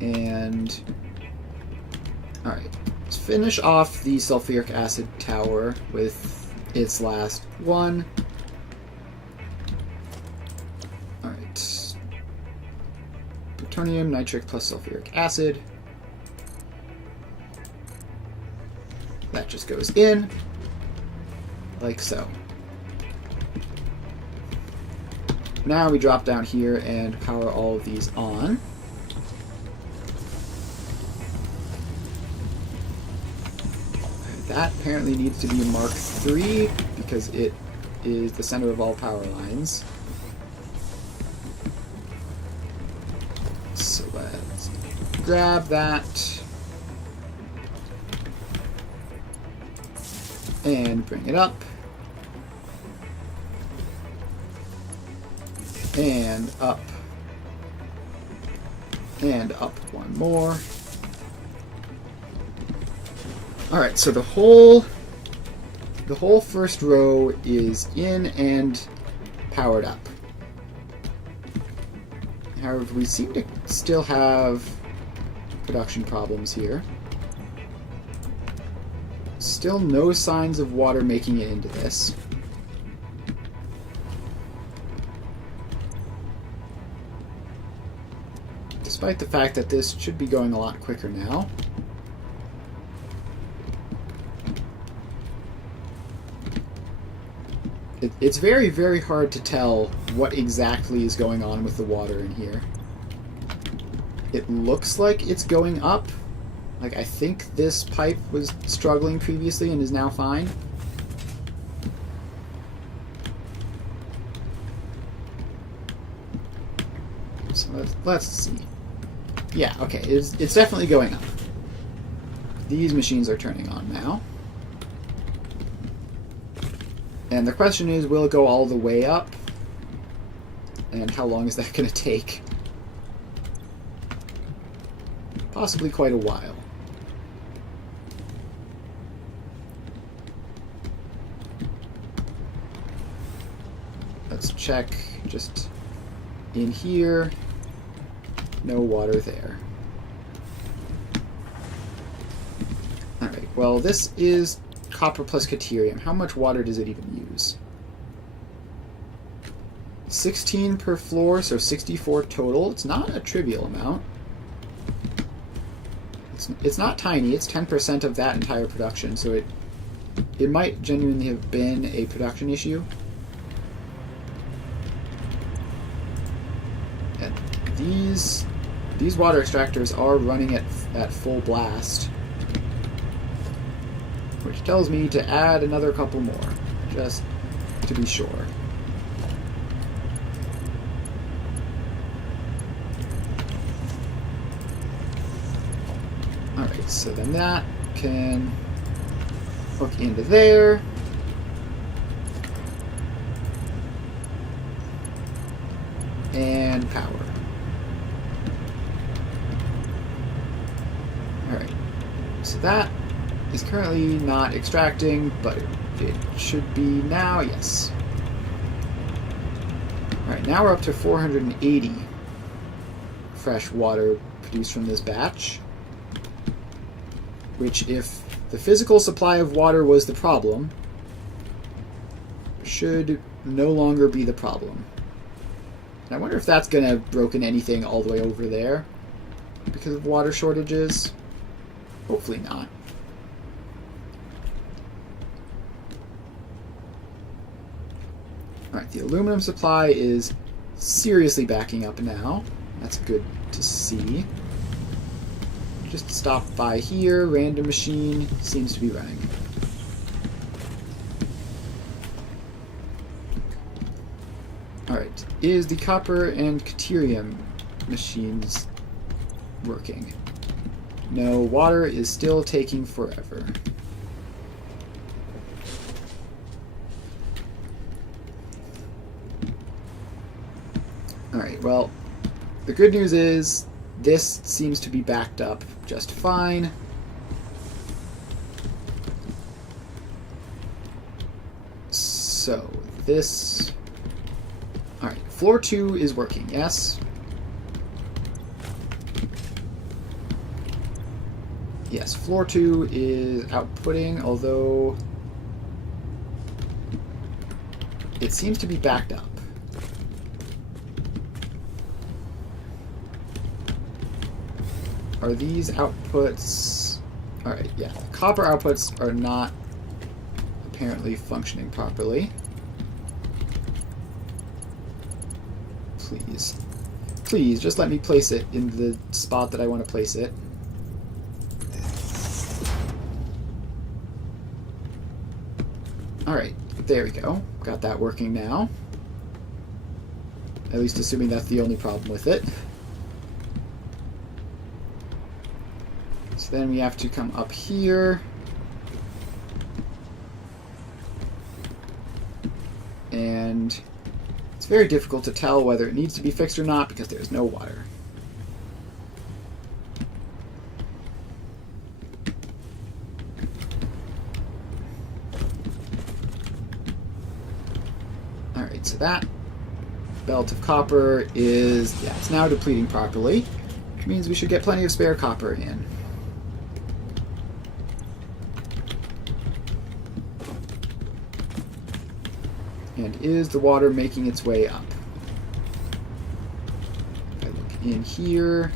And alright, let's finish off the sulfuric acid tower with its last one. Alright. Plutonium, nitric plus sulfuric acid. That just goes in, like so. Now we drop down here and power all of these on. That apparently needs to be Mark III because it is the center of all power lines. So let's grab that and bring it up. And up. And up one more. Alright, so the whole first row is in and powered up. However, we seem to still have production problems here. Still no signs of water making it into this. Despite the fact that this should be going a lot quicker now. It's very, very hard to tell what exactly is going on with the water in here. It looks like it's going up. Like, I think this pipe was struggling previously and is now fine. So let's see. Yeah, okay, it's definitely going up. These machines are turning on now. And the question is, will it go all the way up? And how long is that going to take? Possibly quite a while. Let's check just in here. No water there. Alright, well, this is copper plus deuterium. How much water does it even use? 16 per floor, so 64 total. It's not a trivial amount. It's not tiny. It's 10% of that entire production, so it might genuinely have been a production issue. And these water extractors are running at full blast. Which tells me to add another couple more, just to be sure. Alright, so then that can hook into there. and power. Alright, so that is currently not extracting, but it should be now, yes. Alright, now we're up to 480 fresh water produced from this batch, which, if the physical supply of water was the problem, should no longer be the problem. And I wonder if that's going to have broken anything all the way over there because of water shortages. Hopefully not. Alright, the aluminum supply is seriously backing up now. That's good to see. Just stop by here. Random machine seems to be running. Alright, is the copper and deuterium machines working? No, water is still taking forever. Alright, well, the good news is this seems to be backed up just fine. So, this... Alright, floor 2 is working, yes? Yes, floor 2 is outputting, although it seems to be backed up. Are these outputs... Alright, yeah. The copper outputs are not apparently functioning properly. Please. Please, just let me place it in the spot that I want to place it. Alright, there we go. Got that working now. At least assuming that's the only problem with it. So then we have to come up here. And it's very difficult to tell whether it needs to be fixed or not because there's no water. Alright, so that belt of copper is, yeah, it's now depleting properly, which means we should get plenty of spare copper in. And is the water making its way up? If I look in here,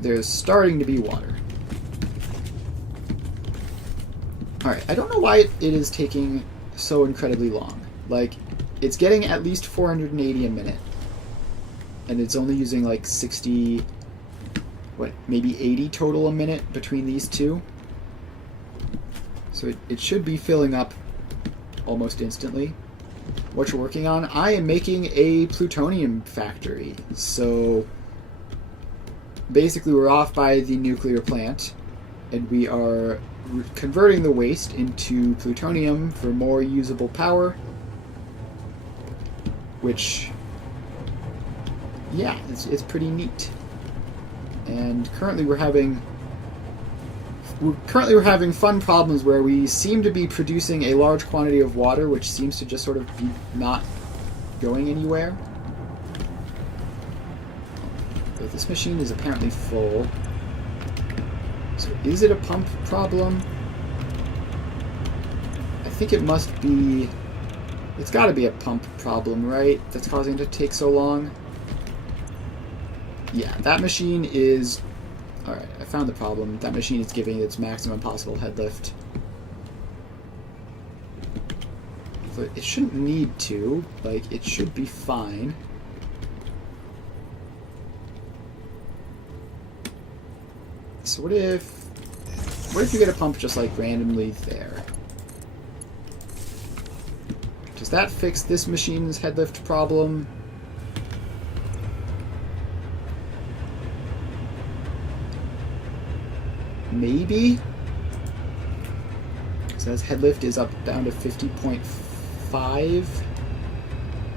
there's starting to be water. Alright, I don't know why it is taking so incredibly long. Like, it's getting at least 480 a minute. And it's only using like 60, what, maybe 80 total a minute between these two. So it should be filling up almost instantly. What you're working on? I am making a plutonium factory. So basically we're off by the nuclear plant and we are converting the waste into plutonium for more usable power, which, yeah, it's pretty neat. And currently we're having fun problems where we seem to be producing a large quantity of water, which seems to just sort of be not going anywhere. But this machine is apparently full. So is it a pump problem? I think it must be... It's got to be a pump problem, right? That's causing it to take so long. Yeah, that machine is... Alright, I found the problem. That machine is giving its maximum possible head lift. But it shouldn't need to. Like, it should be fine. So what if you get a pump just like randomly there? Does that fix this machine's head lift problem? Maybe? It says head lift is up down to 50.5.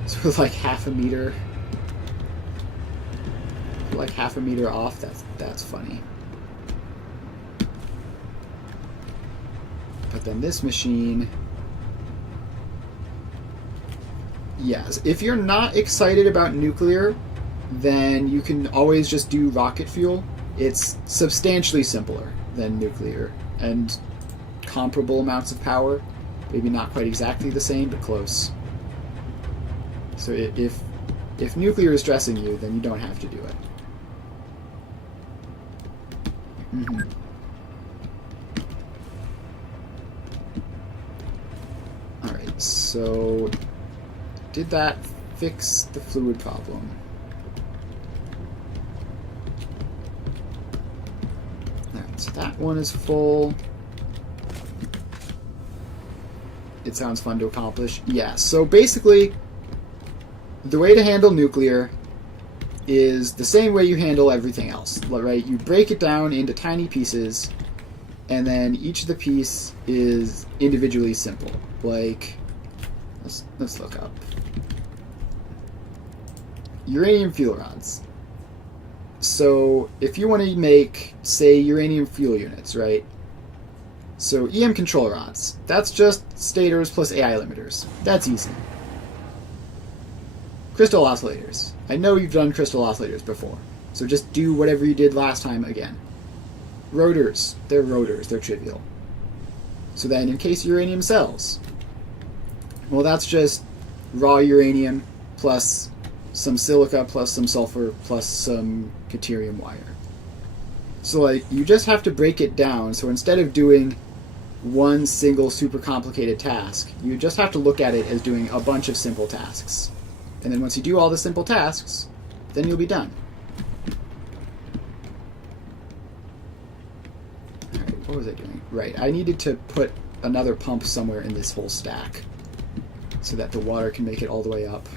So we're like half a meter. Like half a meter off. That's funny. But then this machine. Yes, if you're not excited about nuclear, then you can always just do rocket fuel. It's substantially simpler than nuclear and comparable amounts of power. Maybe not quite exactly the same, but close. So if nuclear is stressing you, then you don't have to do it. Mm-hmm. Alright, so did that fix the fluid problem? Alright, so that one is full. It sounds fun to accomplish. Yeah, so basically, the way to handle nuclear is the same way you handle everything else, right? You break it down into tiny pieces, and then each of the piece is individually simple. Like, let's look up. Uranium fuel rods. So if you want to make, say, uranium fuel units, right? So EM control rods. That's just stators plus AI limiters. That's easy. Crystal oscillators. I know you've done crystal oscillators before, so just do whatever you did last time again. Rotors. They're rotors. They're trivial. So then in case uranium cells, well, that's just raw uranium plus some silica plus some sulfur plus some deuterium wire. So like you just have to break it down. So instead of doing one single super complicated task, you just have to look at it as doing a bunch of simple tasks. And then once you do all the simple tasks, then you'll be done. Alright, what was I doing? Right, I needed to put another pump somewhere in this whole stack so that the water can make it all the way up.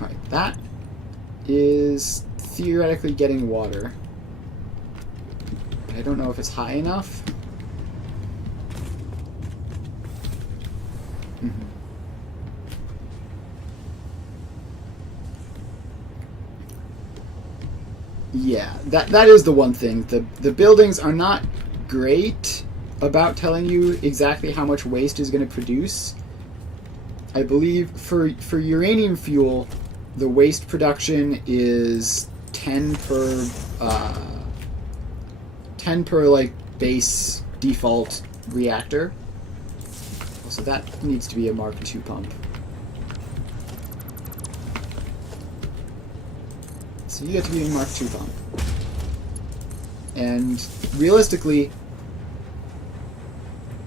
Alright, that is theoretically getting water. But I don't know if it's high enough. Mm-hmm. Yeah, that is the one thing. The buildings are not great about telling you exactly how much waste is going to produce. I believe for uranium fuel, the waste production is 10 per like base default reactor. So that needs to be a Mark II pump. So you get to be a Mark II pump. And realistically,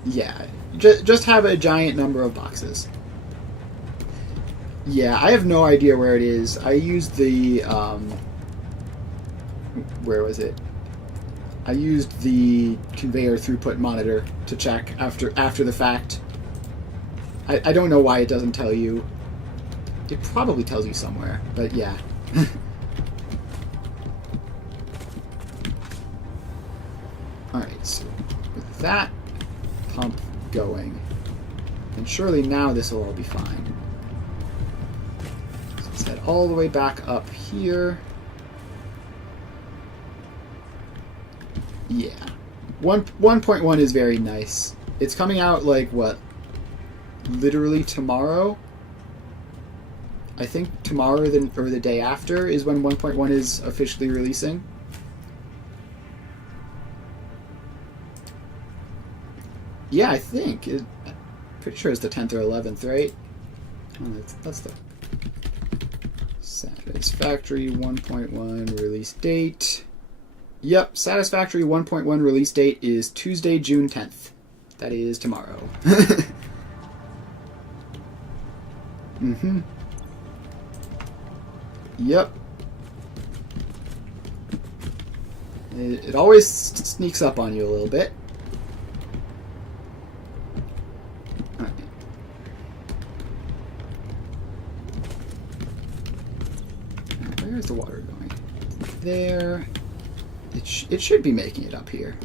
yeah, just have a giant number of boxes. Yeah, I have no idea where it is. I used the, where was it? I used the conveyor throughput monitor to check after the fact. I don't know why it doesn't tell you. It probably tells you somewhere, but yeah. Alright, so with that pump going, and surely now this will all be fine. So let's head all the way back up here. Yeah. 1.1 is very nice. It's coming out like, what? Literally tomorrow? I think tomorrow or the day after is when 1.1 is officially releasing. Yeah, I think. Pretty sure it's the 10th or 11th, right? Oh, that's the Satisfactory 1.1 release date. Yep, Satisfactory 1.1 release date is Tuesday, June 10th. That is tomorrow. Mm-hmm. Yep. It always sneaks up on you a little bit. Alright. Where's the water going? There. It should be making it up here.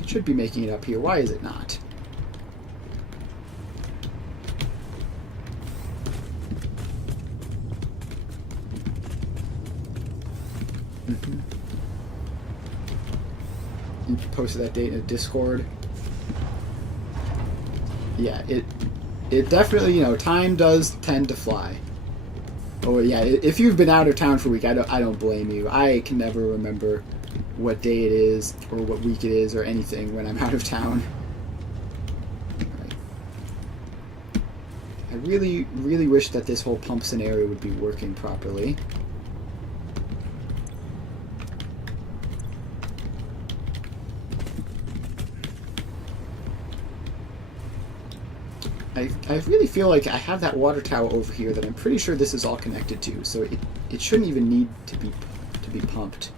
It should be making it up here. Why is it not? You posted that date in a Discord. Yeah, it definitely, you know, time does tend to fly. Oh yeah, if you've been out of town for a week, I don't blame you. I can never remember what day it is or what week it is or anything when I'm out of town. Right. I really, really wish that this whole pump scenario would be working properly. I really feel like I have that water tower over here that I'm pretty sure this is all connected to, so it shouldn't even need to be pumped.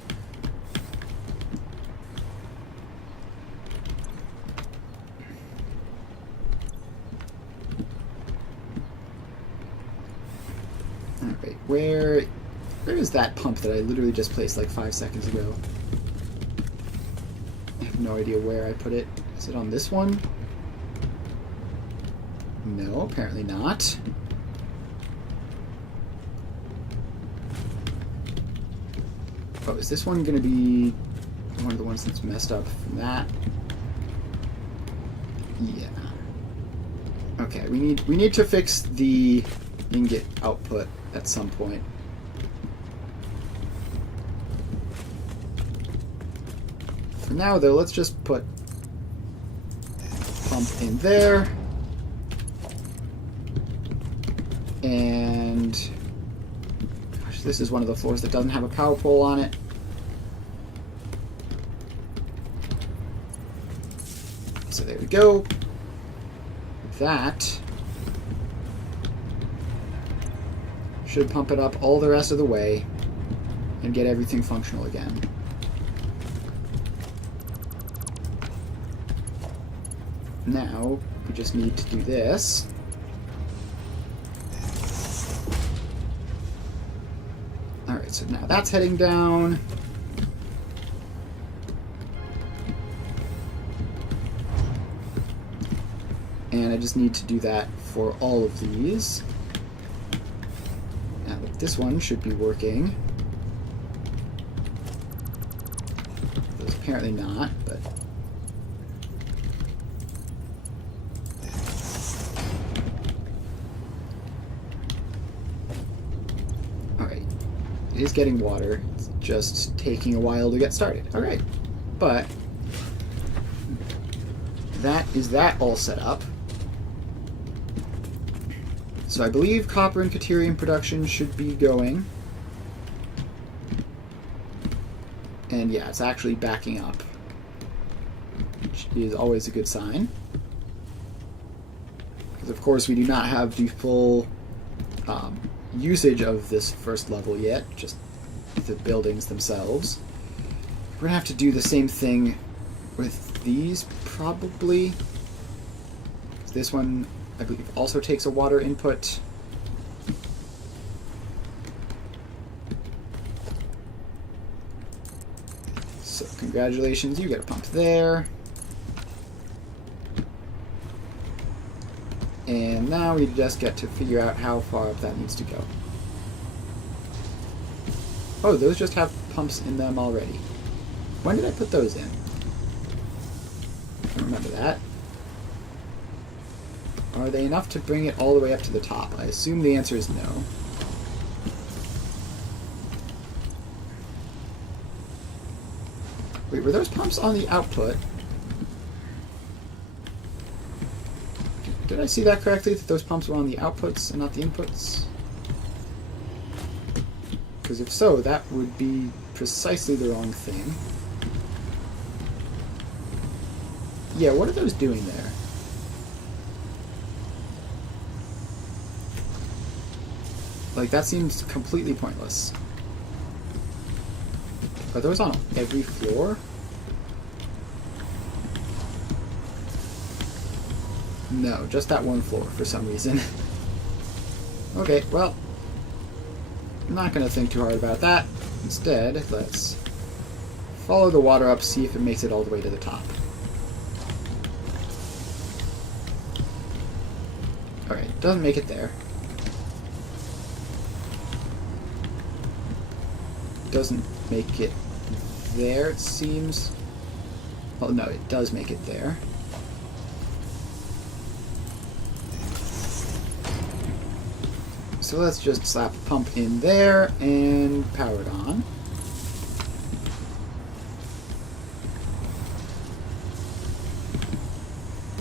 Alright, where is that pump that I literally just placed like 5 seconds ago? I have no idea where I put it. Is it on this one? No, apparently not. Oh, is this one going to be one of the ones that's messed up from that? Yeah. Okay, we need to fix the ingot output at some point. For now, though, let's just put pump in there. And gosh, this is one of the floors that doesn't have a power pole on it. So there we go. That should pump it up all the rest of the way and get everything functional again. Now we just need to do this. Alright, so now that's heading down. And I just need to do that for all of these. Now, this one should be working. It's apparently not, but... It is getting water. It's just taking a while to get started. Alright. But that is that all set up. So I believe copper and caterium production should be going. And yeah, it's actually backing up, which is always a good sign. Because of course we do not have the full usage of this first level yet, just the buildings themselves. We're gonna have to do the same thing with these, probably. This one, I believe, also takes a water input. So, congratulations, you get a pump there. And now we just get to figure out how far up that needs to go. Oh, those just have pumps in them already. When did I put those in? I don't remember that. Are they enough to bring it all the way up to the top? I assume the answer is no. Wait, were those pumps on the output? Did I see that correctly, that those pumps were on the outputs and not the inputs? Because if so, that would be precisely the wrong thing. Yeah, what are those doing there? Like, that seems completely pointless. Are those on every floor? No, just that one floor for some reason. Okay, well, I'm not going to think too hard about that. Instead, let's follow the water up, see if it makes it all the way to the top. Alright, it doesn't make it there. Doesn't make it there, it seems. Oh no, it does make it there. So let's just slap a pump in there and power it on.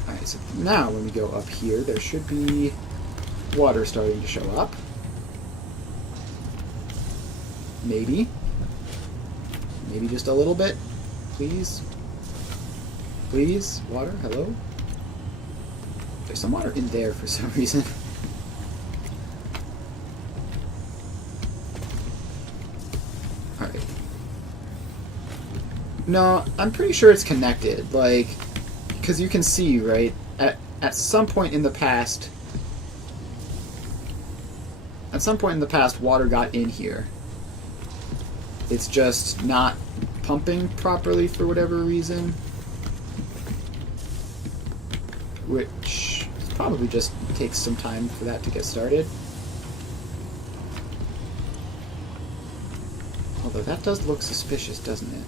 Alright, so now when we go up here, there should be water starting to show up. Maybe. Maybe just a little bit. Please. Please. Water. Hello? There's some water in there for some reason. Alright. No, I'm pretty sure it's connected. Like, because you can see, right? At some point in the past... At some point in the past, water got in here. It's just not pumping properly for whatever reason. Which probably just takes some time for that to get started. Although that does look suspicious, doesn't it?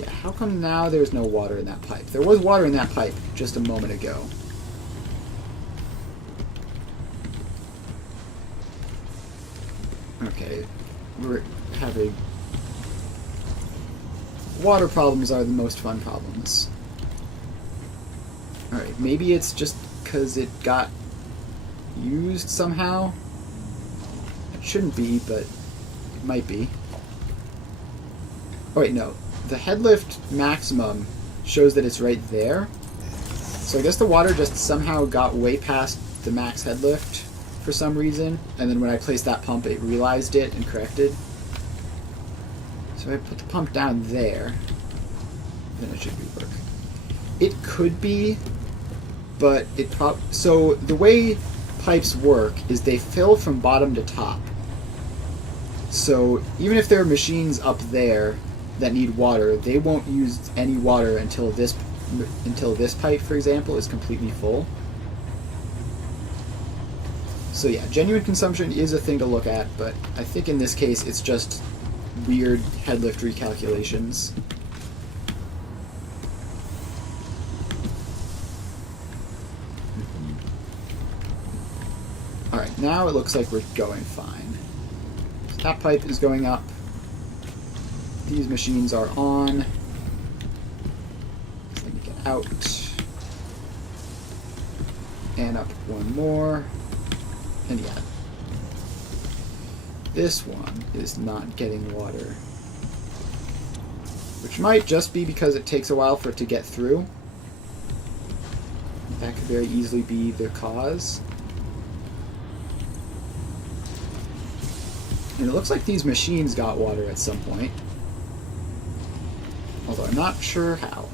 Yeah, how come now there's no water in that pipe? There was water in that pipe just a moment ago. Okay, we're having... Water problems are the most fun problems. Alright, maybe it's just because it got used somehow? It shouldn't be, but it might be. Oh wait, no. The head lift maximum shows that it's right there. So I guess the water just somehow got way past the max head lift for some reason, and then when I placed that pump it realized it and corrected. So I put the pump down there, then it should work. It could be, but it so the way pipes work is they fill from bottom to top. So even if there are machines up there that need water, they won't use any water until this pipe, for example, is completely full. So yeah, genuine consumption is a thing to look at, but I think in this case it's just weird head lift recalculations. Alright, now it looks like we're going fine. So that pipe is going up. These machines are on. So let me get out. And up one more. And yeah, this one is not getting water. Which might just be because it takes a while for it to get through. That could very easily be the cause. And it looks like these machines got water at some point. Although I'm not sure how.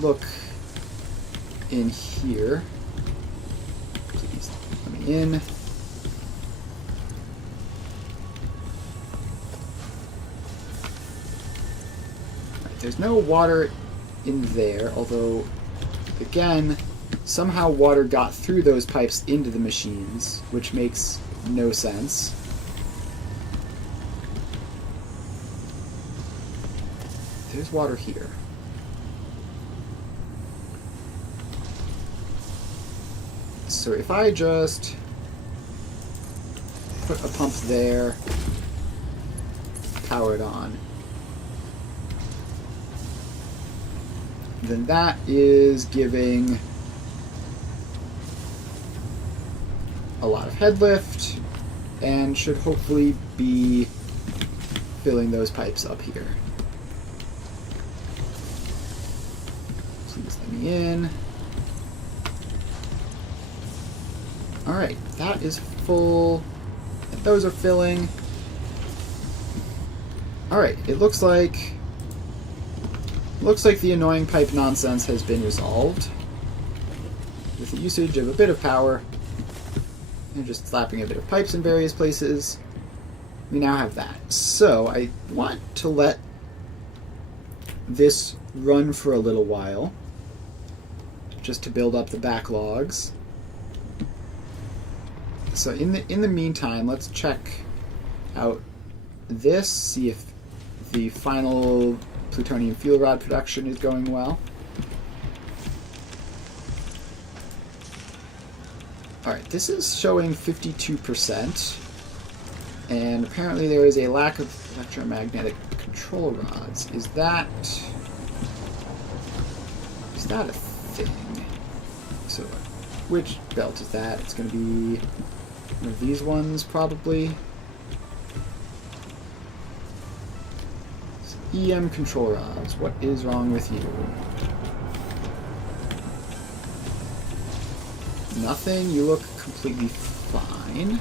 Look in here. Please let me in. Right, there's no water in there, although, again, somehow water got through those pipes into the machines, which makes no sense. There's water here. So if I just put a pump there, power it on, then that is giving a lot of head lift and should hopefully be filling those pipes up here. Please let me in. Alright, that is full. Those are filling. Alright, it looks like the annoying pipe nonsense has been resolved with the usage of a bit of power and just slapping a bit of pipes in various places. We now have that. So I want to let this run for a little while, just to build up the backlogs. So in the meantime, let's check out this, see if the final plutonium fuel rod production is going well. Alright, this is showing 52%, and apparently there is a lack of electromagnetic control rods. Is that a thing? So, which belt is that? It's going to be one of these ones, probably. So, EM control rods. What is wrong with you? Nothing. You look completely fine.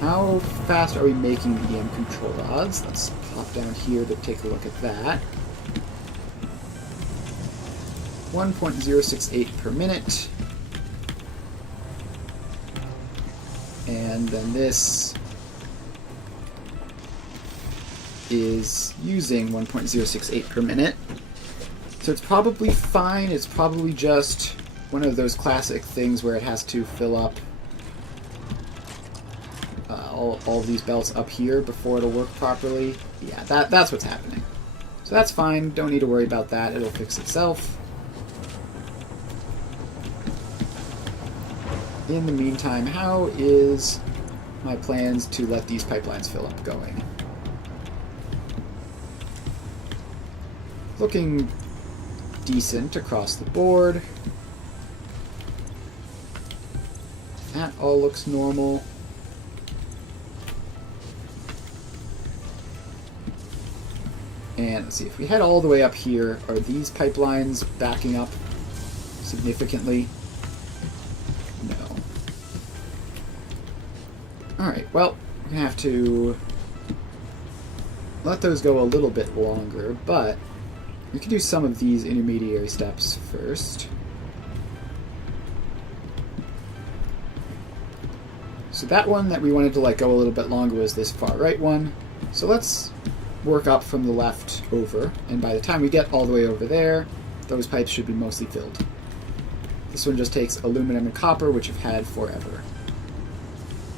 How fast are we making the EM control rods? Let's pop down here to take a look at that. 1.068 per minute. And then this is using 1.068 per minute. So it's probably fine. It's probably just one of those classic things where it has to fill up all these belts up here before it'll work properly. Yeah, that's what's happening. So that's fine. Don't need to worry about that. It'll fix itself. In the meantime, how is my plans to let these pipelines fill up going? Looking decent across the board. That all looks normal. And let's see, if we head all the way up here, are these pipelines backing up significantly? No. Alright, well, we're going to have to let those go a little bit longer, but we can do some of these intermediary steps first. So that one that we wanted to let go a little bit longer was this far right one. So let's work up from the left over, and by the time we get all the way over there, those pipes should be mostly filled. This one just takes aluminum and copper, which I've had forever.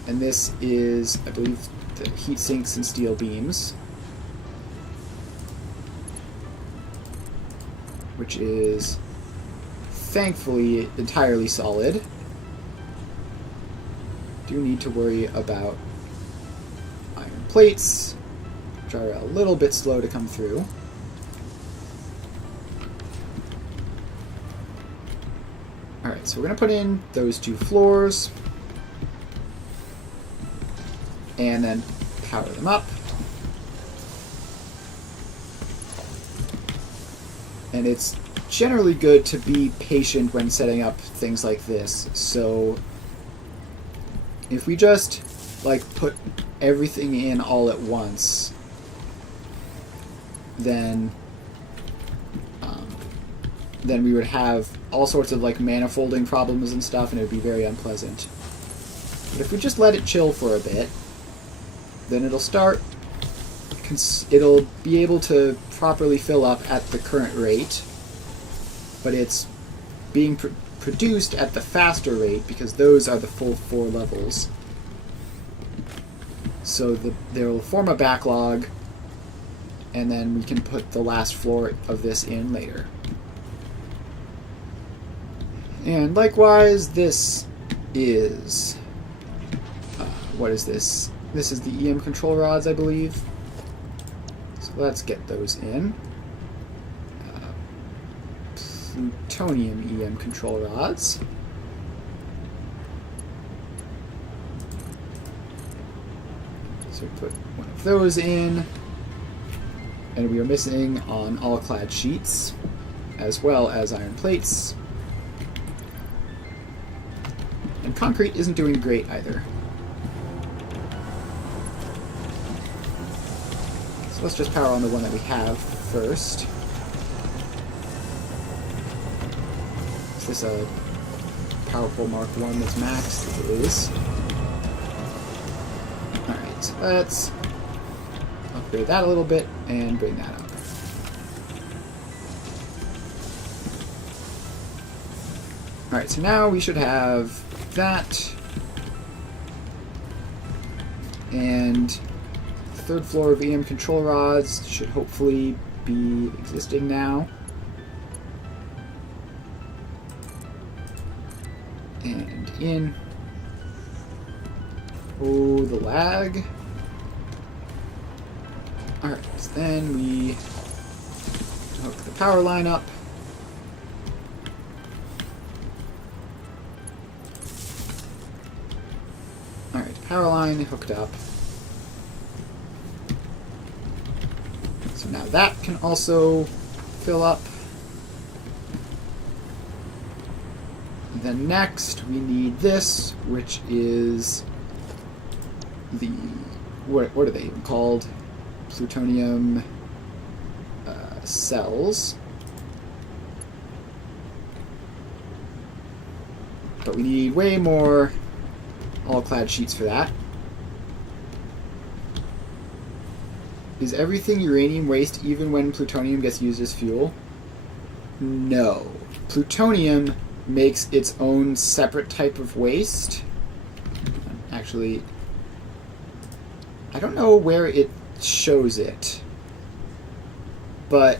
And this is, I believe, the heat sinks and steel beams, which is thankfully entirely solid. Do need to worry about iron plates, which are a little bit slow to come through. Alright, so we're going to put in those two floors, and then power them up. And it's generally good to be patient when setting up things like this. So if we just put everything in all at once, then we would have all sorts of manifolding problems and stuff, and it would be very unpleasant. But if we just let it chill for a bit, then it'll be able to properly fill up at the current rate, but it's being produced at the faster rate because those are the full 4 levels. So they will form a backlog, and then we can put the last floor of this in later. And likewise, this is... what is this? This is the EM control rods, I believe. So let's get those in. Plutonium EM control rods. So we put one of those in. And we are missing on all clad sheets, as well as iron plates. And concrete isn't doing great either. So let's just power on the one that we have first. Is this a powerful Mark 1 that's maxed? It is. Alright, so let's upgrade that a little bit and bring that up. Alright, so now we should have that. And the third floor of EM control rods should hopefully be existing now. And in. Oh, the lag. Alright, so then we hook the power line up. Alright, power line hooked up. So now that can also fill up. And then next we need this, which is the, what are they even called? Plutonium cells. But we need way more all-clad sheets for that. Is everything uranium waste even when plutonium gets used as fuel? No. Plutonium makes its own separate type of waste. Actually, I don't know where it shows it. But,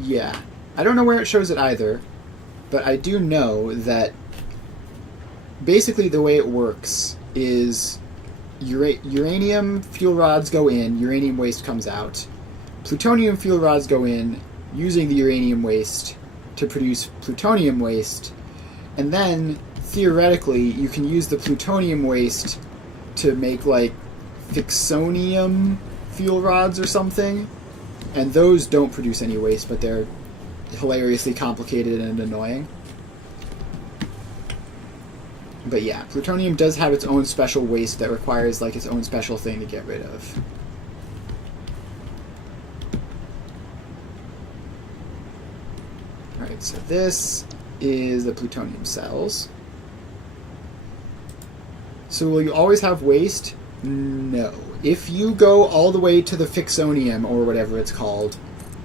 yeah. I don't know where it shows it either. But I do know that basically the way it works is uranium fuel rods go in, uranium waste comes out. Plutonium fuel rods go in using the uranium waste to produce plutonium waste. And then, theoretically, you can use the plutonium waste to make, like, fixonium fuel rods or something. And those don't produce any waste, but they're hilariously complicated and annoying. But yeah, plutonium does have its own special waste that requires like its own special thing to get rid of. Alright, so this is the plutonium cells. So will you always have waste? No. If you go all the way to the fixonium, or whatever it's called,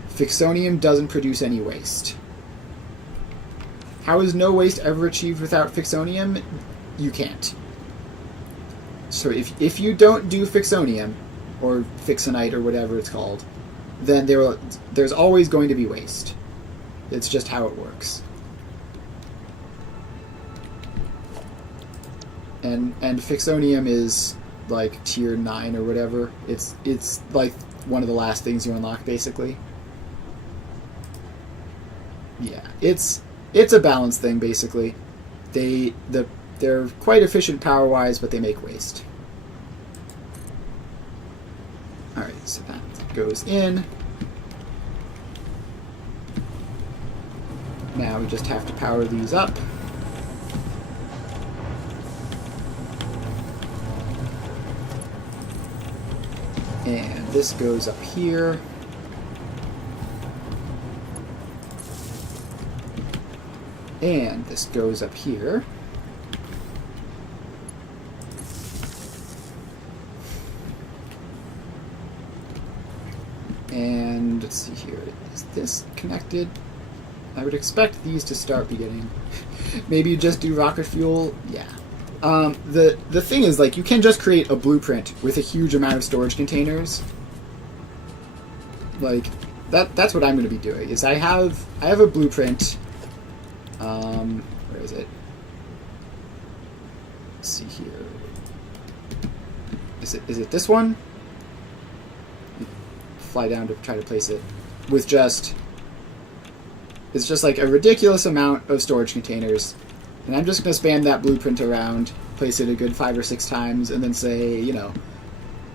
fixonium doesn't produce any waste. How is no waste ever achieved without fixonium? You can't. So if you don't do fixonium, or fixonite, or whatever it's called, then there's always going to be waste. It's just how it works. And fixonium is like tier 9 or whatever. It's like one of the last things you unlock, basically. Yeah, it's a balance thing, basically. They're quite efficient power-wise, but they make waste. Alright, so that goes in. Now we just have to power these up. And this goes up here. And this goes up here. And let's see here. Is this connected? I would expect these to start beginning. Maybe you just do rocket fuel. Yeah. The thing is, like, you can just create a blueprint with a huge amount of storage containers. Like, that's what I'm going to be doing. Is I have a blueprint. Where is it? Let's see here. Is it this one? Fly down to try to place it with just. It's just like a ridiculous amount of storage containers. And I'm just going to spam that blueprint around, place it a good 5 or 6 times, and then say, you know,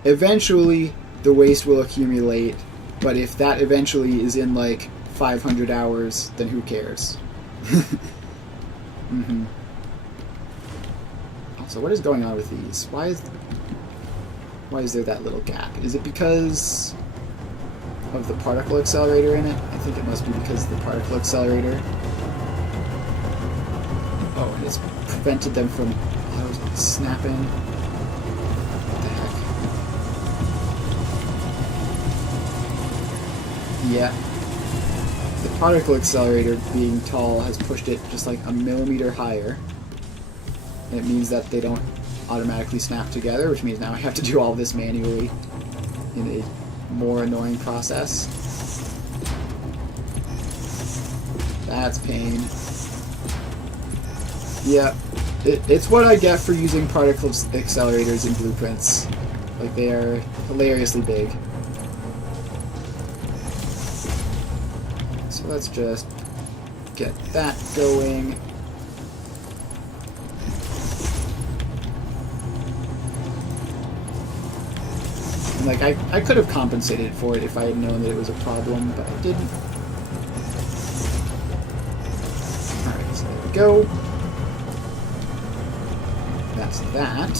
eventually the waste will accumulate, but if that eventually is in like 500 hours, then who cares? Mm-hmm. Also, what is going on with these? Why is there that little gap? Is it because of the particle accelerator in it. I think it must be because of the particle accelerator. Oh, and it's prevented them from snapping. What the heck? Yeah. The particle accelerator being tall has pushed it just like a millimeter higher. And it means that they don't automatically snap together, which means now I have to do all this manually in a more annoying process. That's pain. Yeah, it's what I get for using particle accelerators in blueprints. Like, they are hilariously big. So let's just get that going. And like, I could have compensated for it if I had known that it was a problem, but I didn't. Alright, so there we go. That's that.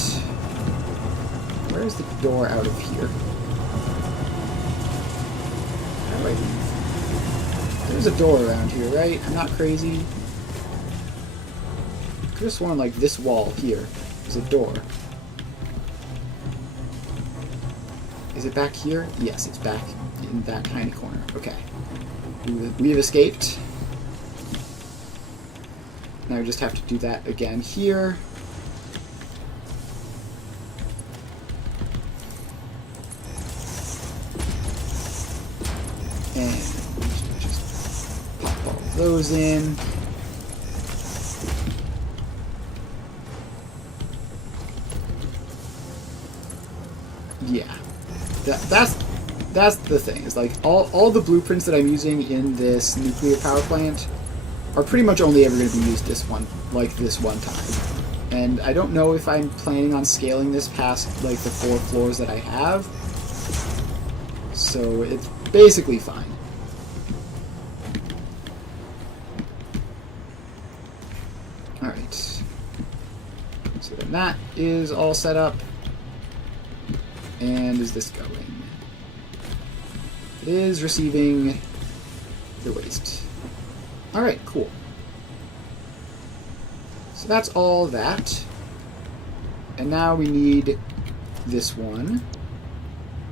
Where's the door out of here? How do I leave? There's a door around here, right? I'm not crazy. I could have sworn like this wall here is a door. Is it back here? Yes, it's back in that tiny corner. Okay. We have escaped. Now we just have to do that again here. And just pop all those in. Yeah. That's the thing. Is like all the blueprints that I'm using in this nuclear power plant are pretty much only ever going to be used this one time. And I don't know if I'm planning on scaling this past like the 4 floors that I have. So it's basically fine. Alright. So then that is all set up. And is this going? It is receiving the waste. Alright, cool. So that's all that. And now we need this one,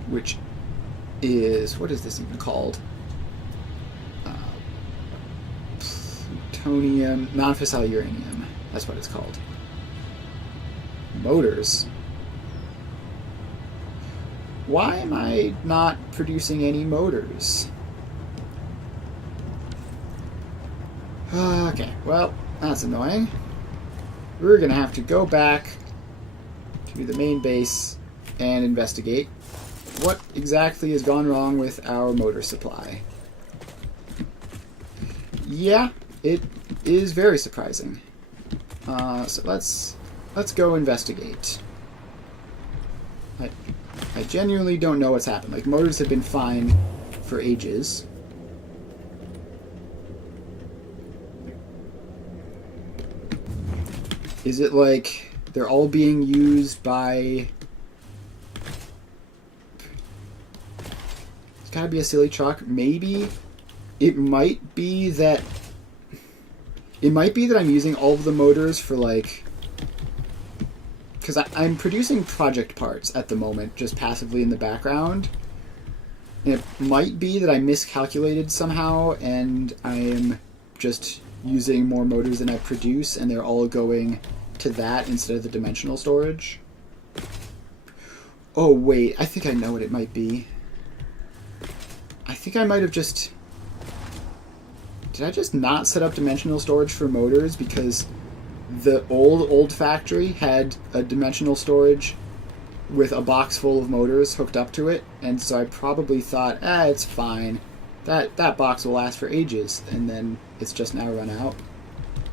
which is, what is this even called? Plutonium, non-fissile uranium. That's what it's called. Motors. Why am I not producing any motors? Okay, well, that's annoying. We're going to have to go back to the main base and investigate what exactly has gone wrong with our motor supply. Yeah, it is very surprising. So let's go investigate. I genuinely don't know what's happened. Like, motors have been fine for ages. Is it like they're all being used by... It's gotta be a silly truck. Maybe it might be that... It might be that I'm using all of the motors for, like... Because I'm producing project parts at the moment, just passively in the background. And it might be that I miscalculated somehow, and I am just using more motors than I produce, and they're all going to that instead of the dimensional storage. Oh, wait, I think I know what it might be. I think I might have just... Did I just not set up dimensional storage for motors because the old factory had a dimensional storage with a box full of motors hooked up to it, and so I probably thought, it's fine. That box will last for ages, and then it's just now run out.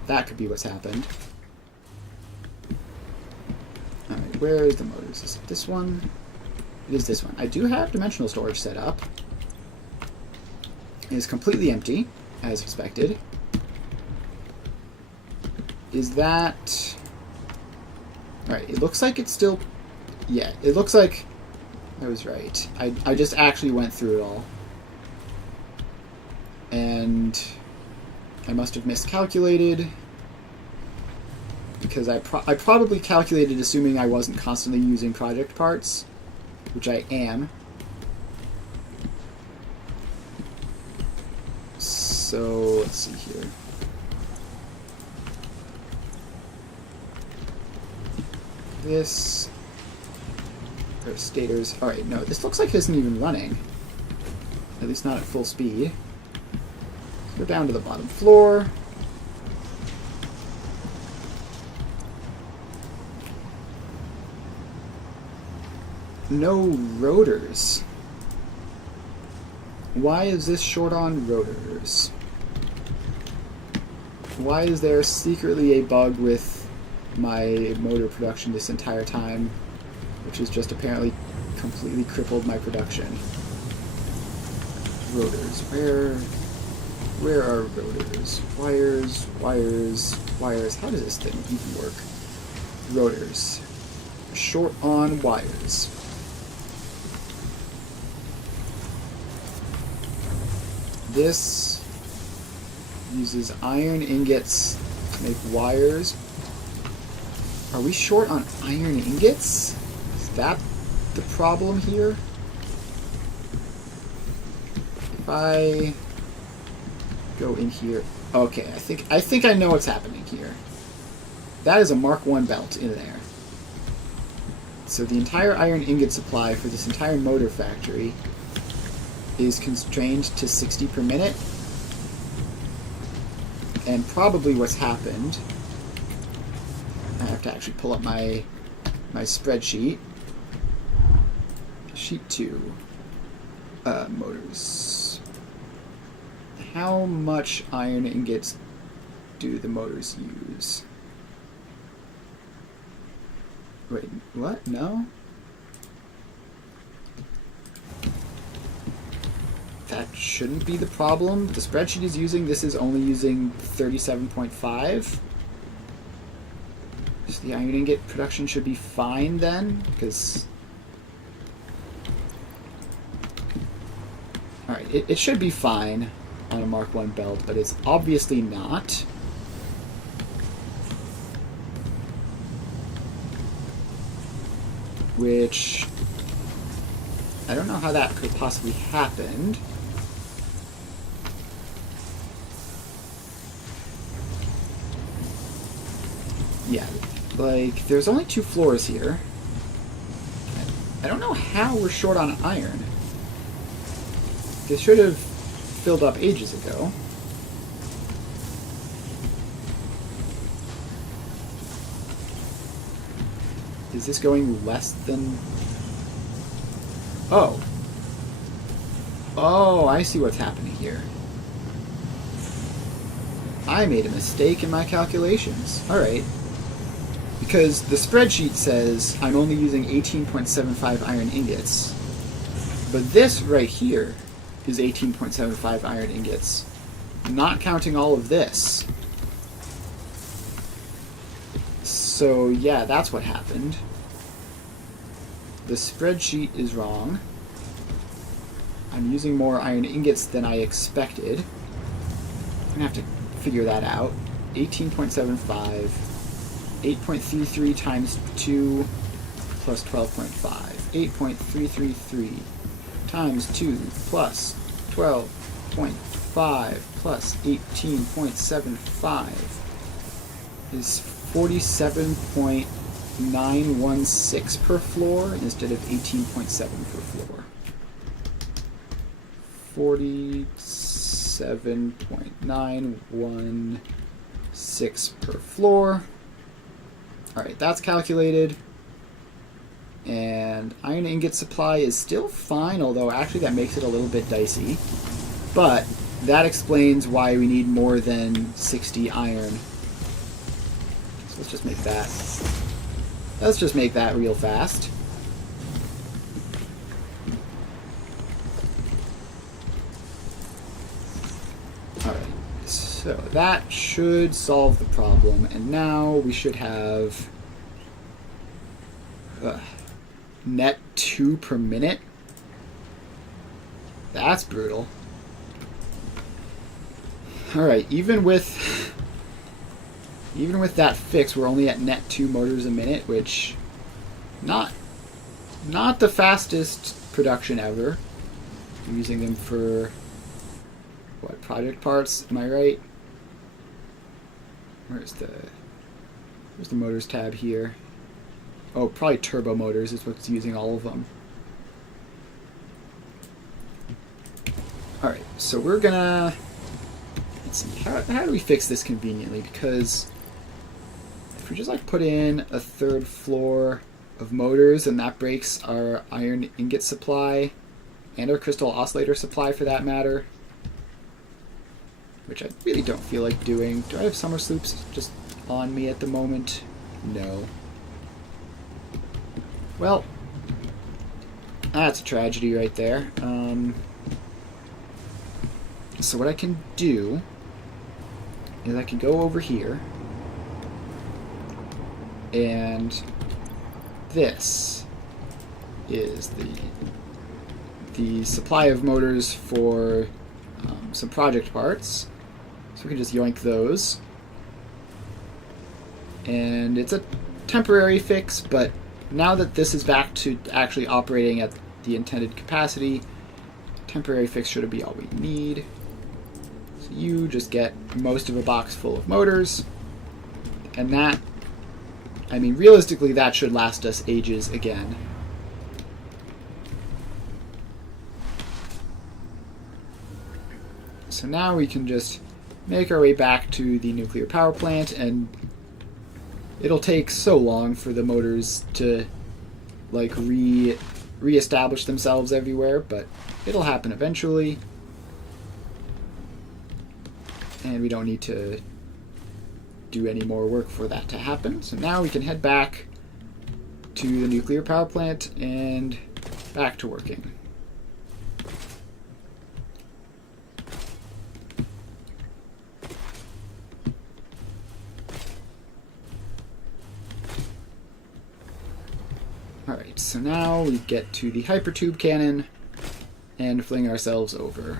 That could be what's happened. Alright, where is the motors? Is it this one? It is this one. I do have dimensional storage set up. It is completely empty, as expected. Is that... Alright, it looks like it's still... Yeah, it looks like I was right. I just actually went through it all. And I must have miscalculated, because I probably calculated assuming I wasn't constantly using project parts, which I am. So let's see here. This, or stators. All right, no, this looks like it isn't even running. At least not at full speed. Let's go down to the bottom floor. No rotors. Why is this short on rotors? Why is there secretly a bug with my motor production this entire time, which has just apparently completely crippled my production? Rotors. Where are rotors? Wires, wires, wires. How does this thing even work? Rotors. Short on wires. This uses iron ingots to make wires. Are we short on iron ingots? Is that the problem here? If I go in here, okay, I think I know what's happening here. That is a Mark I belt in there. So the entire iron ingot supply for this entire motor factory is constrained to 60 per minute. And probably what's happened, I have to actually pull up my spreadsheet. Sheet 2. Motors. How much iron ingots do the motors use? Wait, what? No? That shouldn't be the problem. The spreadsheet is using, this is only using 37.5. So the iron ingot production should be fine then, because... Alright, it should be fine on a Mark I belt, but it's obviously not. Which... I don't know how that could possibly happen. Yeah, like, there's only 2 floors here. I don't know how we're short on iron. They should have filled up ages ago. Is this going less than... Oh. Oh, I see what's happening here. I made a mistake in my calculations. Alright. Because the spreadsheet says I'm only using 18.75 iron ingots. But this right here is 18.75 iron ingots. Not counting all of this. So yeah, that's what happened. The spreadsheet is wrong. I'm using more iron ingots than I expected. I'm gonna have to figure that out. 18.75, 8.33 times 2 plus 12.5. 8.333 times 2 plus 12.5 plus 18.75 is 47.916 per floor instead of 18.7 per floor. 47.916 per floor. Alright, that's calculated. And iron ingot supply is still fine, although actually that makes it a little bit dicey. But that explains why we need more than 60 iron. So let's just make that. Let's just make that real fast. Alright, so that should solve the problem. And now we should have net 2 per minute. That's brutal. Alright, even with that fix, we're only at net 2 motors a minute, which not the fastest production ever. I'm using them for what, project parts, am I right? Where's the motors tab here? Oh, probably turbo motors is what's using all of them. Alright, so we're gonna... Let's see, how do we fix this conveniently? Because if we just like put in a 3rd floor of motors, and that breaks our iron ingot supply and our crystal oscillator supply for that matter, which I really don't feel like doing. Do I have summer sloops just on me at the moment? No. Well, that's a tragedy right there. So what I can do is I can go over here, and this is the supply of motors for some project parts. So we can just yoink those. And it's a temporary fix, but now that this is back to actually operating at the intended capacity, temporary fix should be all we need. So you just get most of a box full of motors, and that, I mean, realistically, that should last us ages again. So now we can just make our way back to the nuclear power plant, and it'll take so long for the motors to like re-establish themselves everywhere, but it'll happen eventually. And we don't need to do any more work for that to happen. So now we can head back to the nuclear power plant and back to working. Alright, so now we get to the hypertube cannon and fling ourselves over.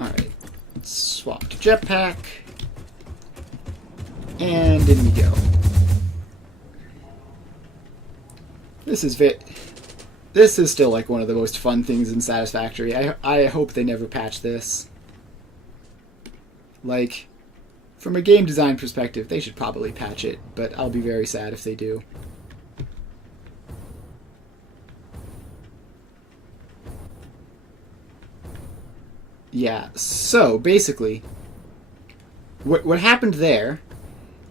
Alright, swap to jetpack, and in we go. This is still like one of the most fun things in Satisfactory. I hope they never patch this. Like, from a game design perspective, they should probably patch it, but I'll be very sad if they do. Yeah, so basically, what happened there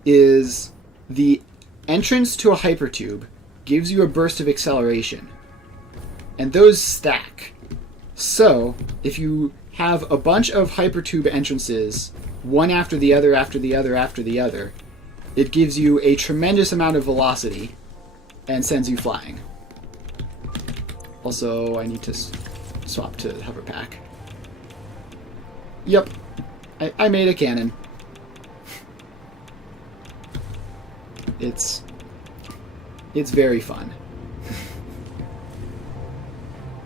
is the entrance to a hypertube gives you a burst of acceleration, and those stack. So, if you have a bunch of hypertube entrances, one after the other, after the other, after the other, it gives you a tremendous amount of velocity and sends you flying. Also, I need to swap to hover pack. Yep, I made a cannon. It's very fun.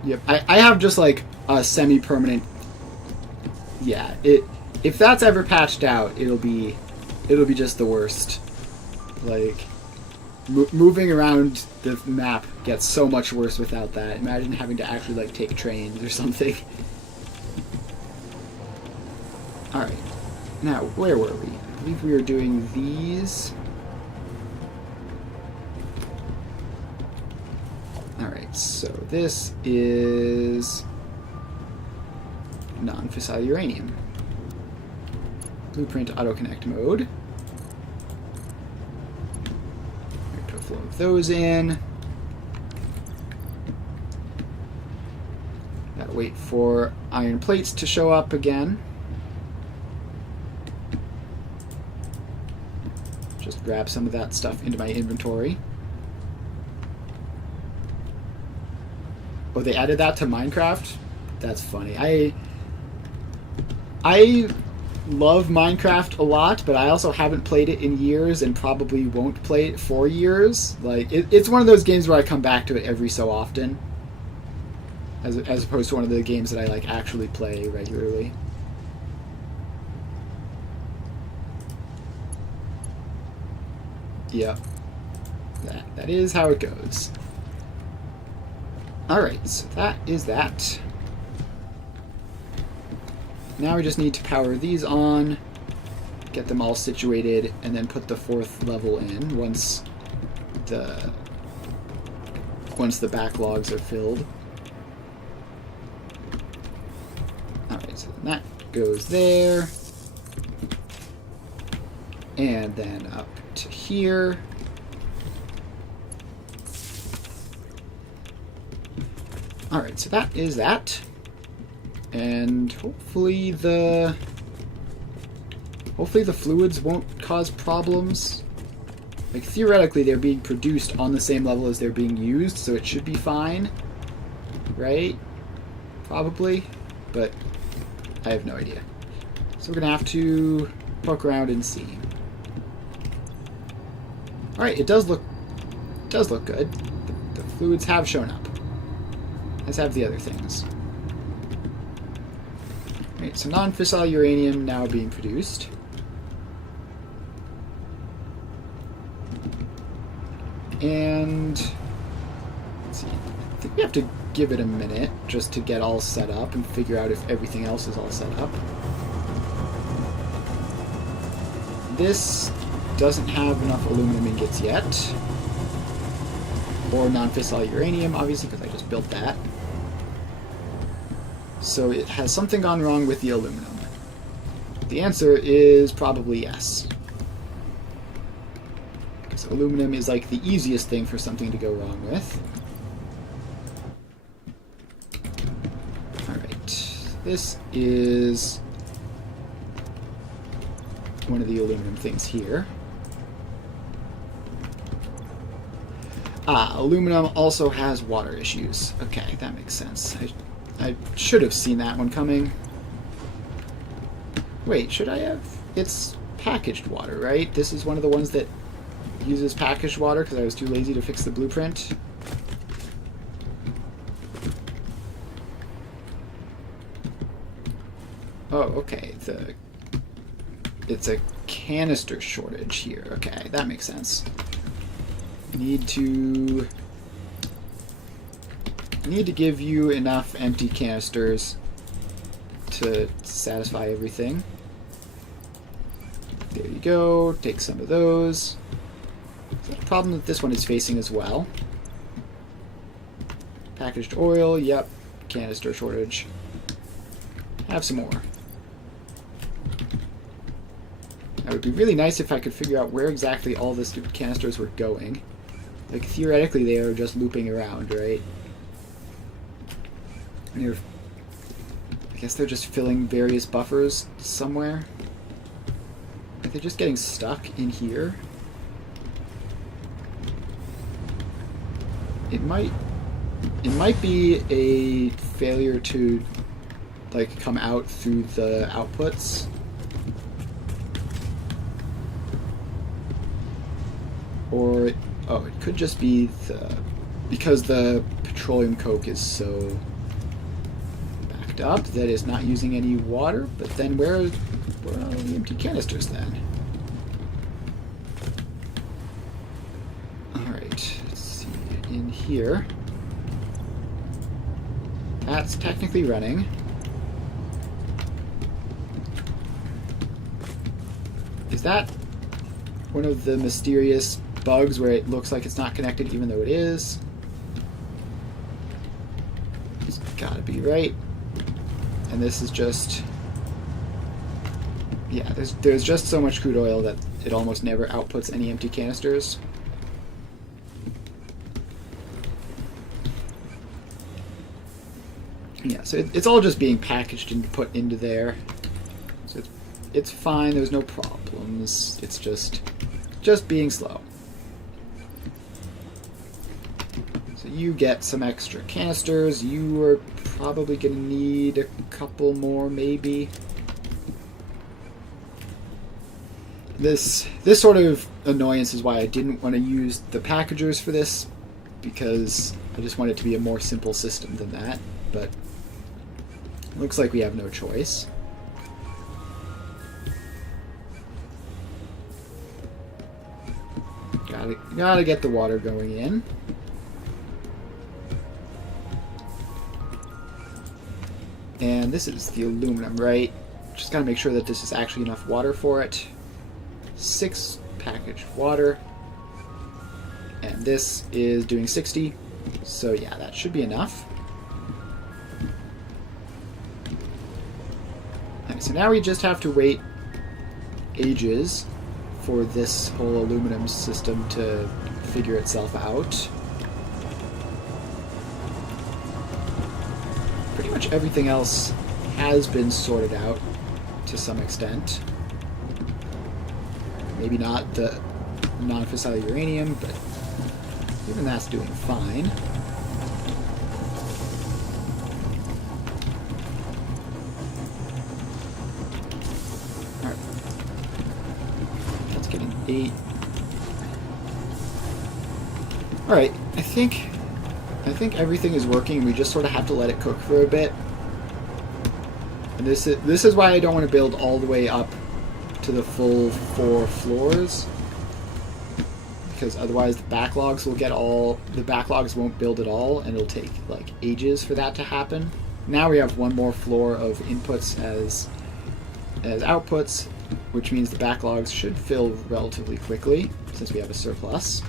Yep, I have just like a semi-permanent. Yeah, if that's ever patched out, it'll be just the worst. Like, moving around the map gets so much worse without that. Imagine having to actually like take trains or something. All right, now where were we? I believe we were doing these. All right, so this is non-fissile uranium. Blueprint auto-connect mode. Put a flow of those in. Gotta wait for iron plates to show up again. Just grab some of that stuff into my inventory. Oh, they added that to Minecraft? That's funny. I love Minecraft a lot, but I also haven't played it in years and probably won't play it for years. Like, it's one of those games where I come back to it every so often, as opposed to one of the games that I like actually play regularly. Yep. That is how it goes. Alright, so that is that. Now we just need to power these on, get them all situated, and then put the 4th level in once the backlogs are filled. Alright, so that goes there. And then up to here. Alright, so that is that. And hopefully the fluids won't cause problems. Like, theoretically, they're being produced on the same level as they're being used, so it should be fine. Right? Probably. But I have no idea. So we're going to have to poke around and see. Alright, it does look good. The fluids have shown up. As have the other things. Right, so non-fissile uranium now being produced. And let's see. I think we have to give it a minute just to get all set up and figure out if everything else is all set up. This doesn't have enough aluminum ingots yet. Or non-fissile uranium, obviously, because I just built that. So it has something gone wrong with the aluminum. The answer is probably yes. Because aluminum is like the easiest thing for something to go wrong with. Alright. This is one of the aluminum things here. Ah, aluminum also has water issues. Okay, that makes sense. I should have seen that one coming. Wait, should I have? It's packaged water, right? This is one of the ones that uses packaged water because I was too lazy to fix the blueprint. Oh, okay. It's a canister shortage here. Okay, that makes sense. Need to give you enough empty canisters to satisfy everything. There you go. Take some of those. Is that a problem that this one is facing as well? Packaged oil, yep. Canister shortage. Have some more. It would be really nice if I could figure out where exactly all the stupid canisters were going. Like, theoretically, they are just looping around, right? And I guess they're just filling various buffers somewhere. Are they just getting stuck in here? It might be a failure to, like, come out through the outputs. Or, oh, it could just be because the petroleum coke is so backed up that it's not using any water. But then where are the empty canisters then? Alright, let's see. In here. That's technically running. Is that one of the mysterious bugs where it looks like it's not connected even though it is? It's gotta be, right? And this is just... yeah, there's just so much crude oil that it almost never outputs any empty canisters. Yeah, so it's all just being packaged and put into there. So it's fine, there's no problems. It's just being slow. So you get some extra canisters. You are probably going to need a couple more, maybe. This sort of annoyance is why I didn't want to use the packagers for this, because I just want it to be a more simple system than that, but it looks like we have no choice. Gotta get the water going in. And this is the aluminum, right? Just gotta make sure that this is actually enough water for it. 6 packaged water. And this is doing 60. So yeah, that should be enough. Alright, so now we just have to wait ages for this whole aluminum system to figure itself out. Pretty much everything else has been sorted out to some extent. Maybe not the non-fissile uranium, but even that's doing fine. Alright. That's getting 8. Alright, I think everything is working. We just sort of have to let it cook for a bit. And this is why I don't want to build all the way up to the full 4 floors, because otherwise the backlogs won't build at all, and it'll take like ages for that to happen. Now we have one more floor of inputs as outputs, which means the backlogs should fill relatively quickly since we have a surplus.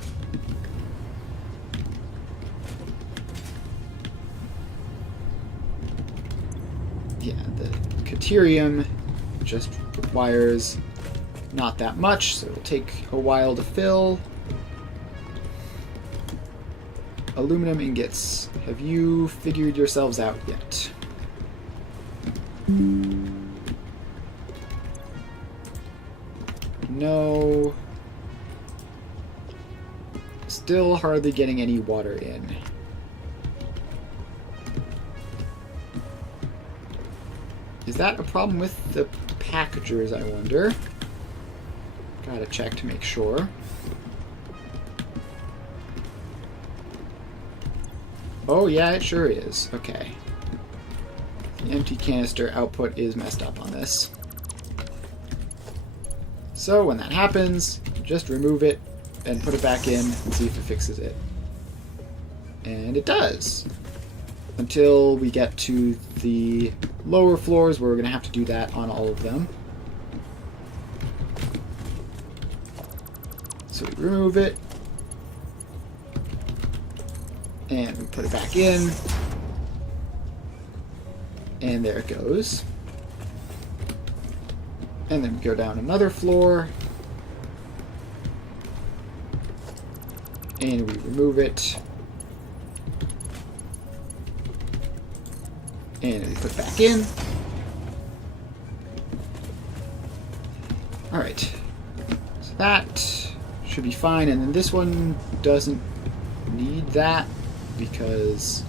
Yeah, the Deuterium just requires not that much, so it'll take a while to fill. Aluminum ingots. Have you figured yourselves out yet? No. Still hardly getting any water in. Is that a problem with the packagers, I wonder? Gotta check to make sure. Oh yeah, it sure is. Okay. The empty canister output is messed up on this. So when that happens, just remove it and put it back in and see if it fixes it. And it does. Until we get to the lower floors where we're going to have to do that on all of them. So we remove it. And we put it back in. And there it goes. And then we go down another floor. And we remove it. And we put it back in. Alright. So that should be fine. And then this one doesn't need that because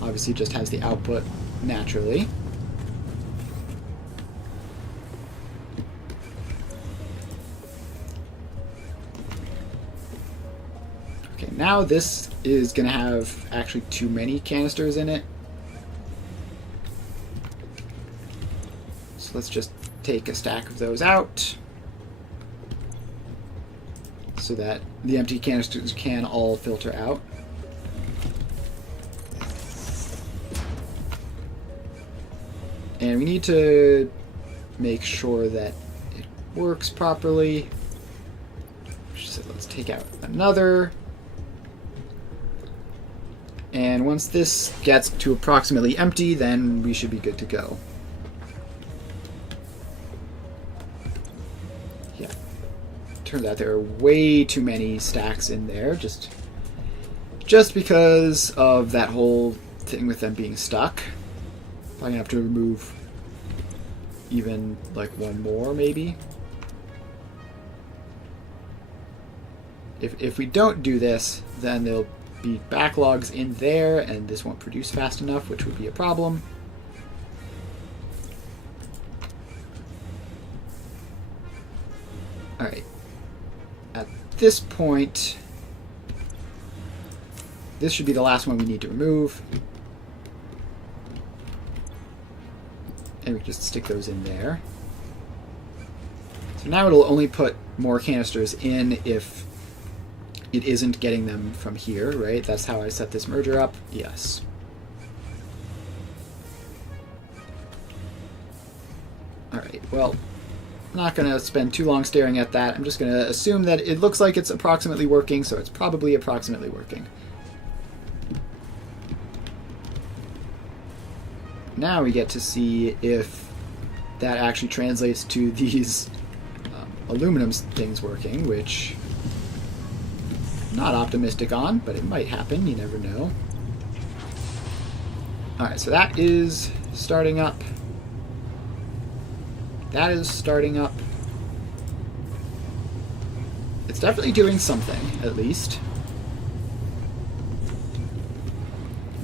obviously it just has the output naturally. Okay, now this is going to have actually too many canisters in it. So let's just take a stack of those out so that the empty canisters can all filter out. And we need to make sure that it works properly. So let's take out another. And once this gets to approximately empty, then we should be good to go. Yeah. Turns out there are way too many stacks in there, just because of that whole thing with them being stuck. I'm gonna have to remove even like one more, maybe. If we don't do this, then there'll be backlogs in there, and this won't produce fast enough, which would be a problem. Alright, this point, this should be the last one we need to remove. And we can just stick those in there. So now it'll only put more canisters in if it isn't getting them from here, right? That's how I set this merger up. Yes. Alright, well, I'm not going to spend too long staring at that. I'm just going to assume that it looks like it's approximately working, so it's probably approximately working. Now we get to see if that actually translates to these aluminum things working, which I'm not optimistic on, but it might happen. You never know. Alright, so that is starting up. That is starting up. It's definitely doing something, at least.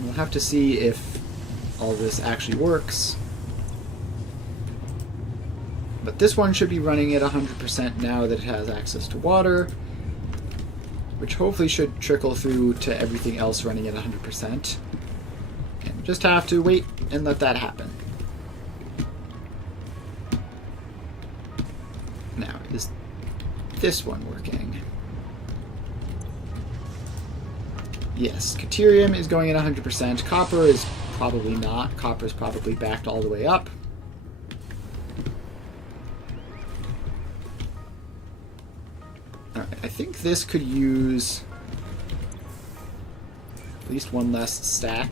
We'll have to see if all this actually works. But this one should be running at 100% now that it has access to water, which hopefully should trickle through to everything else running at 100%. And just have to wait and let that happen. Now, is this one working? Yes, Deuterium is going at 100%. Copper is probably not. Copper is probably backed all the way up. Alright, I think this could use at least one less stack.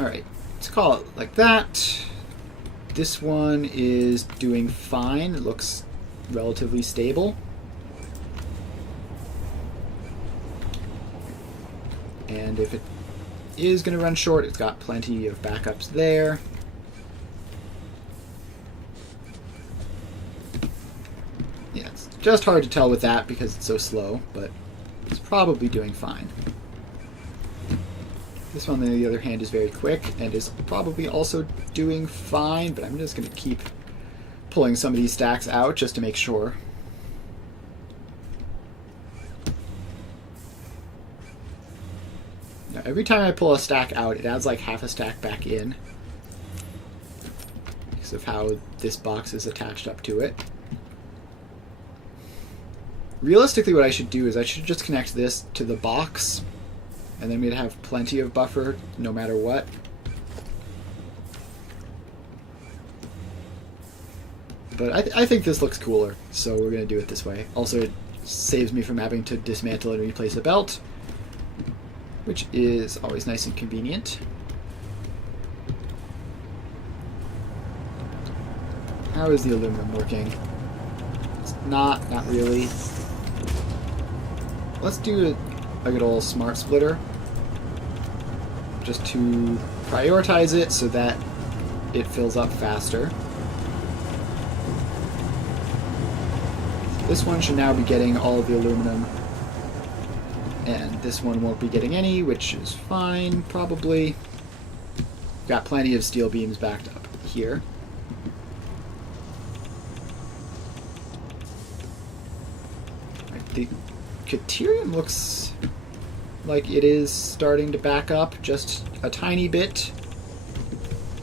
Alright, let's call it like that. This one is doing fine. It looks relatively stable. And if it is going to run short, it's got plenty of backups there. Yeah, it's just hard to tell with that because it's so slow, but it's probably doing fine. This one, on the other hand, is very quick and is probably also doing fine, but I'm just going to keep pulling some of these stacks out just to make sure. Now, every time I pull a stack out, it adds like half a stack back in because of how this box is attached up to it. Realistically, what I should do is I should just connect this to the box, and then we'd have plenty of buffer no matter what. But I think this looks cooler, so we're going to do it this way. Also, it saves me from having to dismantle and replace a belt, which is always nice and convenient. How is the aluminum working? It's not really. Let's do a good old smart splitter, just to prioritize it so that it fills up faster. This one should now be getting all of the aluminum, and this one won't be getting any, which is fine, probably. Got plenty of steel beams backed up here. Right, the Deuterium looks like it is starting to back up just a tiny bit,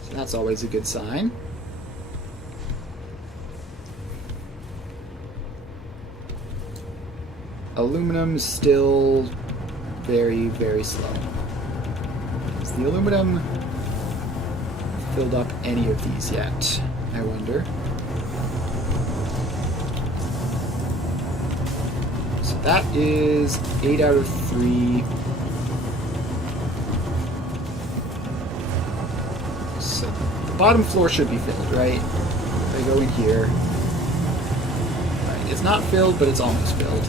so that's always a good sign. Aluminum is still very, very slow. Has the aluminum filled up any of these yet? I wonder. So that is 8 out of 3. So the bottom floor should be filled, right? If I go in here. Right, it's not filled, but it's almost filled.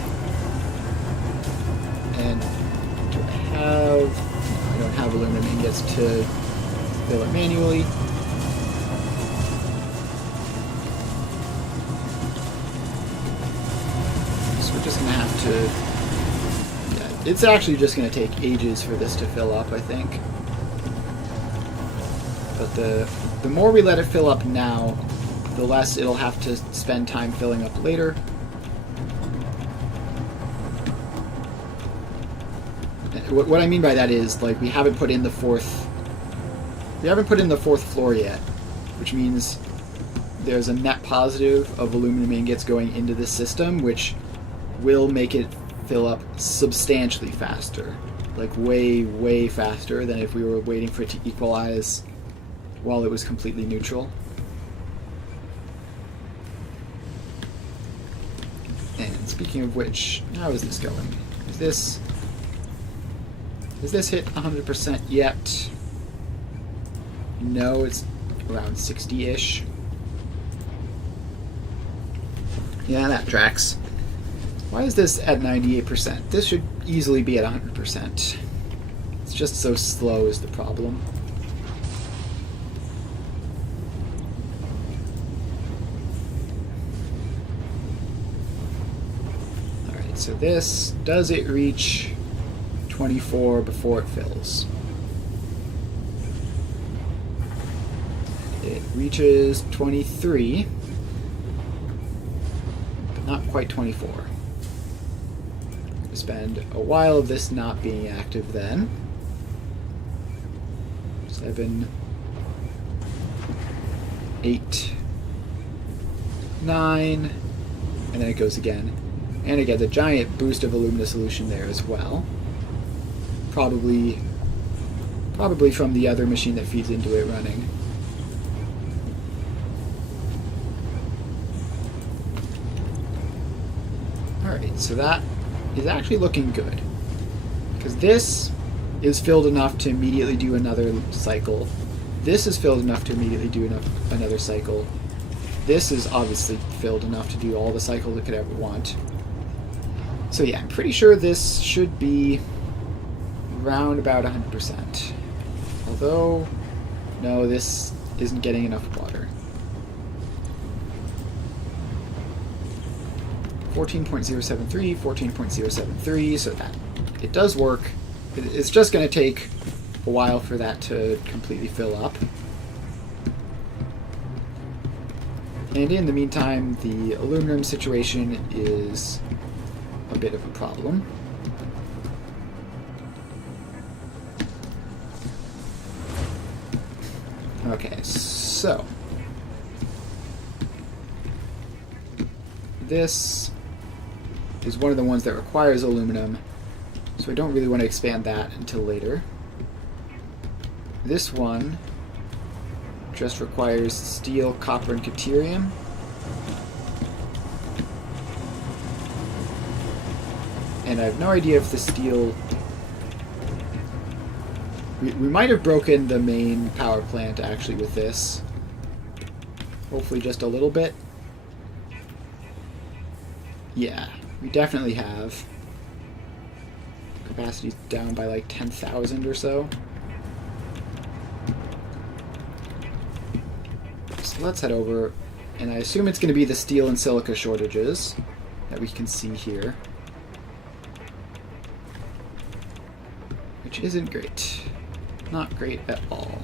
And do I have... No, I don't have aluminum ingots to fill it manually. So we're just going to have to... Yeah, it's actually just going to take ages for this to fill up, I think. but the more we let it fill up now, the less it'll have to spend time filling up later. What I mean by that is, like, we haven't put in the fourth floor yet, which means there's a net positive of aluminum ingots going into the system, which will make it fill up substantially faster. Like, way, way faster than if we were waiting for it to equalize while it was completely neutral. And speaking of which, how is this going? Has this hit 100% yet? No, it's around 60-ish. Yeah, that tracks. Why is this at 98%? This should easily be at 100%. It's just so slow is the problem. Alright, so this, does it reach 24 before it fills? It reaches 23, but not quite 24. Spend a while of this not being active then. 7, 8, 9, and then it goes again. And again, the giant boost of alumina solution there as well. Probably from the other machine that feeds into it running. Alright, so that is actually looking good. Because this is filled enough to immediately do another cycle. This is filled enough to immediately do another cycle. This is obviously filled enough to do all the cycles it could ever want. So yeah, I'm pretty sure this should be around about 100%. Although, no, this isn't getting enough water. 14.073, 14.073, so that it does work. It's just going to take a while for that to completely fill up. And in the meantime, the aluminum situation is a bit of a problem. Okay, so this is one of the ones that requires aluminum, so I don't really want to expand that until later. This one just requires steel, copper, and deuterium. And I have no idea if the steel... We might have broken the main power plant actually with this. Hopefully just a little bit. Yeah, we definitely have. Capacity's down by like 10,000 or so. So let's head over, and I assume it's going to be the steel and silica shortages that we can see here. Which isn't great. Not great at all.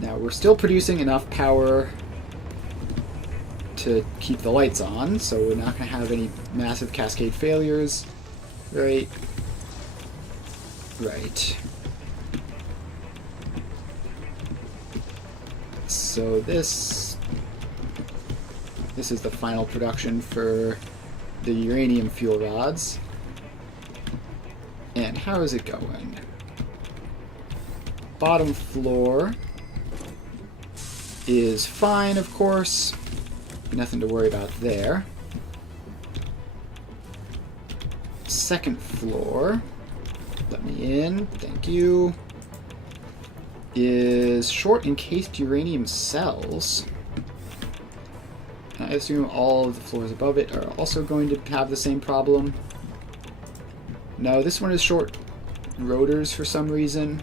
Now, we're still producing enough power to keep the lights on, so we're not going to have any massive cascade failures. Right. Right. So this is the final production for the uranium fuel rods. And how is it going? Bottom floor is fine, of course. Nothing to worry about there. Second floor, let me in, thank you, is short encased uranium cells. I assume all of the floors above it are also going to have the same problem. No, this one is short rotors for some reason.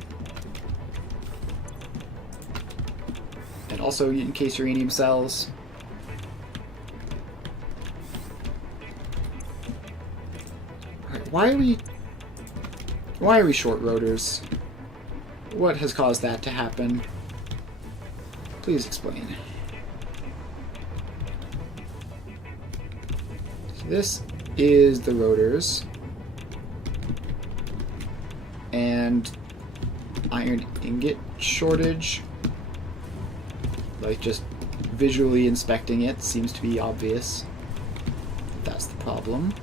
And also encased uranium cells. Alright, Why are we short rotors? What has caused that to happen? Please explain. So this is the rotors. And iron ingot shortage. Like, just visually inspecting it seems to be obvious. That's the problem.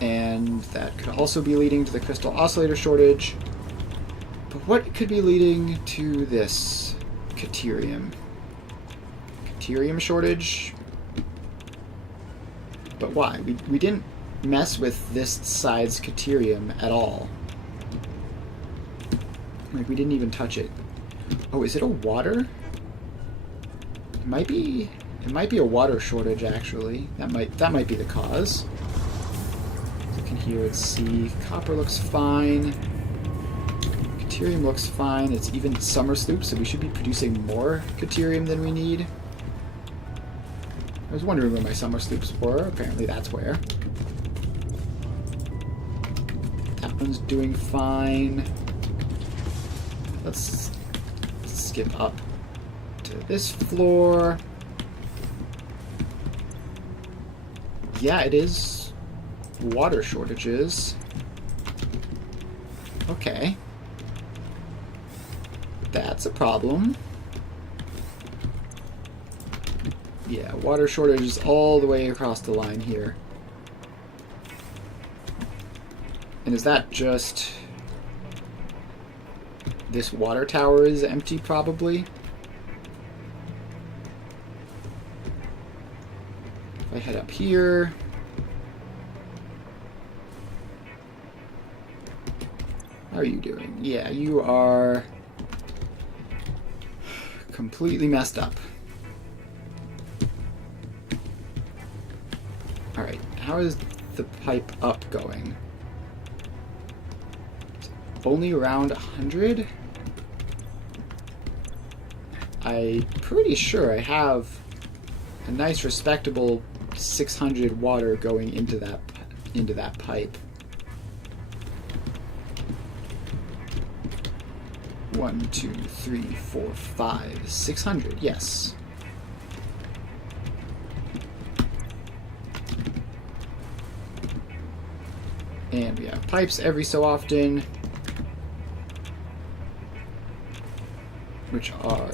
And that could also be leading to the crystal oscillator shortage. But what could be leading to this Caterium? Caterium shortage? But why? We didn't mess with this side's Caterium at all. Like, we didn't even touch it. Oh, is it a water? It might be a water shortage, actually. That might be the cause. Look in here and see. Copper looks fine. Caterium looks fine. It's even summer sloop, so we should be producing more Caterium than we need. I was wondering where my summer sloops were. Apparently that's where. That one's doing fine. Let's skip up to this floor. Yeah, it is water shortages. Okay. That's a problem. Yeah, water shortages all the way across the line here. And is that just... this water tower is empty, probably? If I head up here... How are you doing? Yeah, you are... completely messed up. Alright, how is the pipe up going? Only around 100? I'm pretty sure I have a nice respectable 600 water going into that pipe. 1, 2, 3, 4, 5, 600, yes. And we have pipes every so often, which are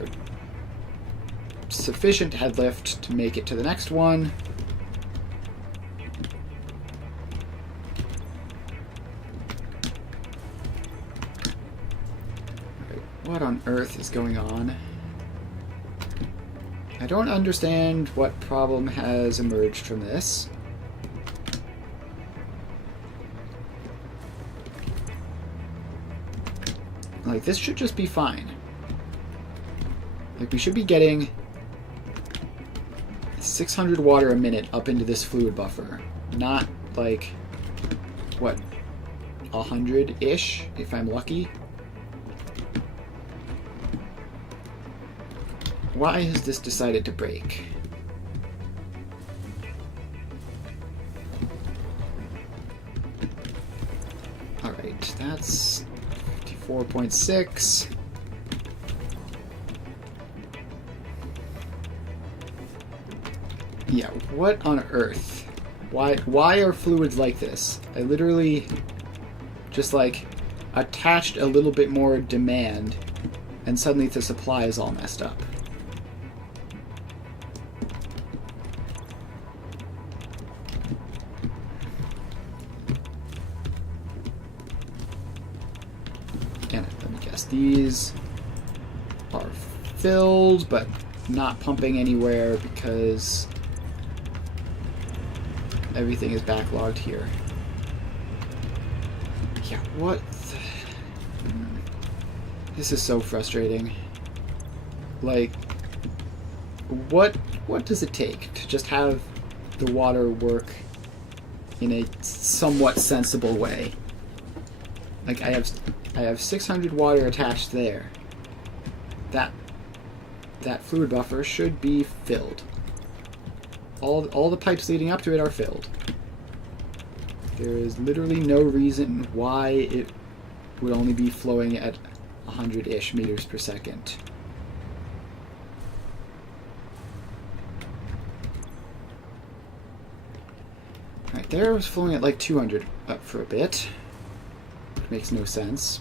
sufficient head lift to make it to the next one. What on earth is going on? I don't understand what problem has emerged from this. Like, this should just be fine. Like, we should be getting 600 water a minute up into this fluid buffer. Not, like, what, 100-ish, if I'm lucky? Why has this decided to break? Alright, that's 54.6. Yeah, what on earth? Why are fluids like this? I literally just, like, attached a little bit more demand, and suddenly the supply is all messed up. These are filled, but not pumping anywhere because everything is backlogged here. Yeah, what the... This is so frustrating. Like, what does it take to just have the water work in a somewhat sensible way? Like, I have 600 water attached there. That fluid buffer should be filled. all the pipes leading up to it are filled. There is literally no reason why it would only be flowing at 100-ish meters per second. Right there, it was flowing at like 200 up for a bit. Which makes no sense.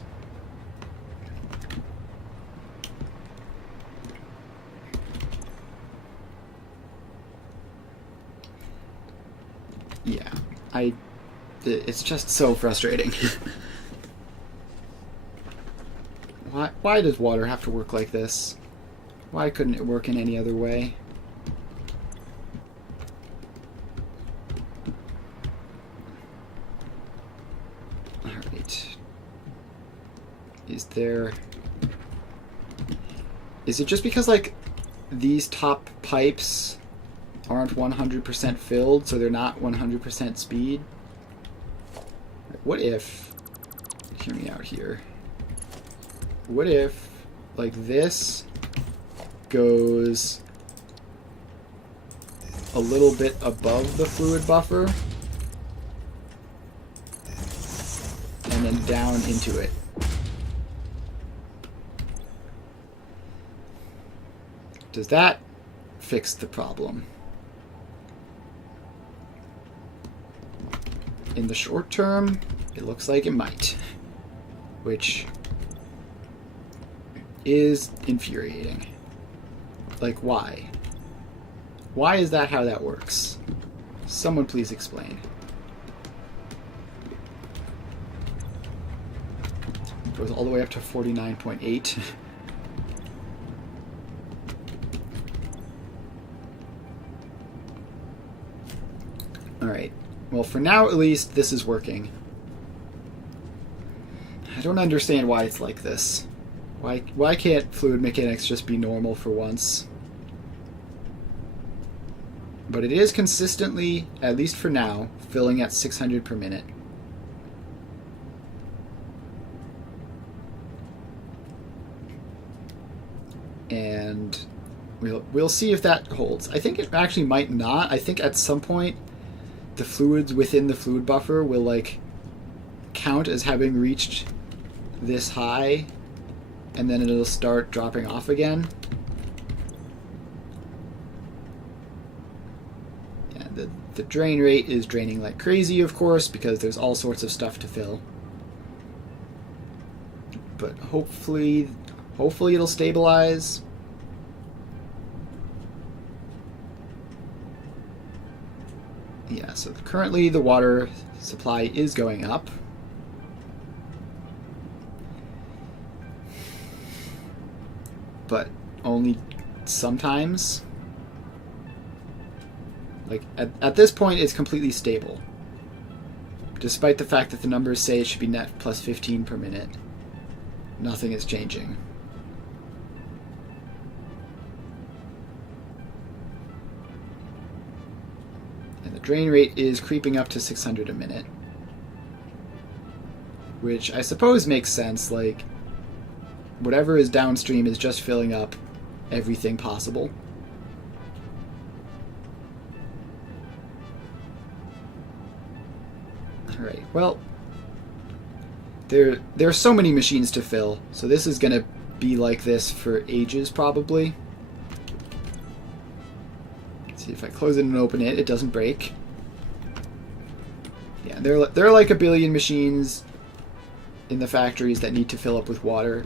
Yeah, it's just so frustrating. Why does water have to work like this? Why couldn't it work in any other way? Alright. Is it just because, like, these top pipes aren't 100% filled, so they're not 100% speed? What if... Hear me out here. What if, like, this goes a little bit above the fluid buffer and then down into it? Does that fix the problem? In the short term, it looks like it might, which is infuriating. Like, why? Why is that how that works? Someone please explain. It goes all the way up to 49.8. Alright. Well, for now, at least, this is working. I don't understand why it's like this. Why can't fluid mechanics just be normal for once? But it is consistently, at least for now, filling at 600 per minute. And we'll see if that holds. I think it actually might not. I think at some point the fluids within the fluid buffer will, like, count as having reached this high, and then it'll start dropping off again. Yeah, the drain rate is draining like crazy, of course, because there's all sorts of stuff to fill. But hopefully it'll stabilize. Yeah, so currently the water supply is going up. But only sometimes. Like, at this point, it's completely stable. Despite the fact that the numbers say it should be net plus 15 per minute. Nothing is changing. And the drain rate is creeping up to 600 a minute. Which I suppose makes sense, like, whatever is downstream is just filling up everything possible. Alright, well, there are so many machines to fill, so this is going to be like this for ages, probably. Let's see, if I close it and open it, it doesn't break. Yeah, there are like a billion machines in the factories that need to fill up with water.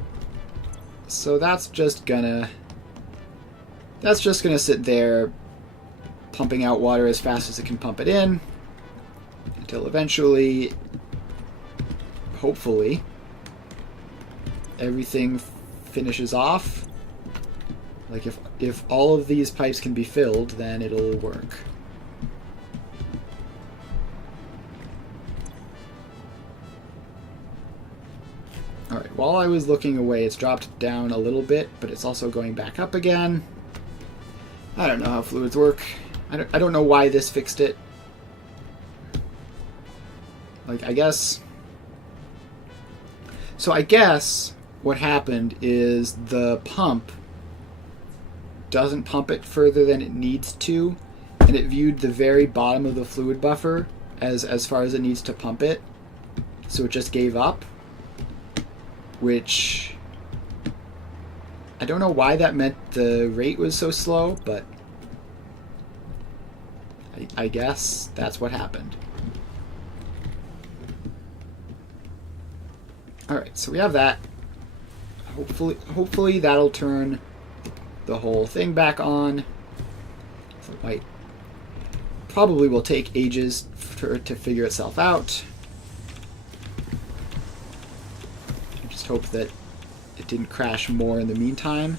So that's just gonna sit there pumping out water as fast as it can pump it in until eventually, hopefully, everything finishes off. Like, if all of these pipes can be filled, then it'll work. Alright, while I was looking away, it's dropped down a little bit, but it's also going back up again. I don't know how fluids work. I don't know why this fixed it. Like, I guess... So I guess what happened is the pump doesn't pump it further than it needs to and it viewed the very bottom of the fluid buffer as far as it needs to pump it. So it just gave up, which I don't know why that meant the rate was so slow, but I guess that's what happened. Alright, so we have that. Hopefully that'll turn the whole thing back on. So it probably will take ages for it to figure itself out. I just hope that it didn't crash more in the meantime.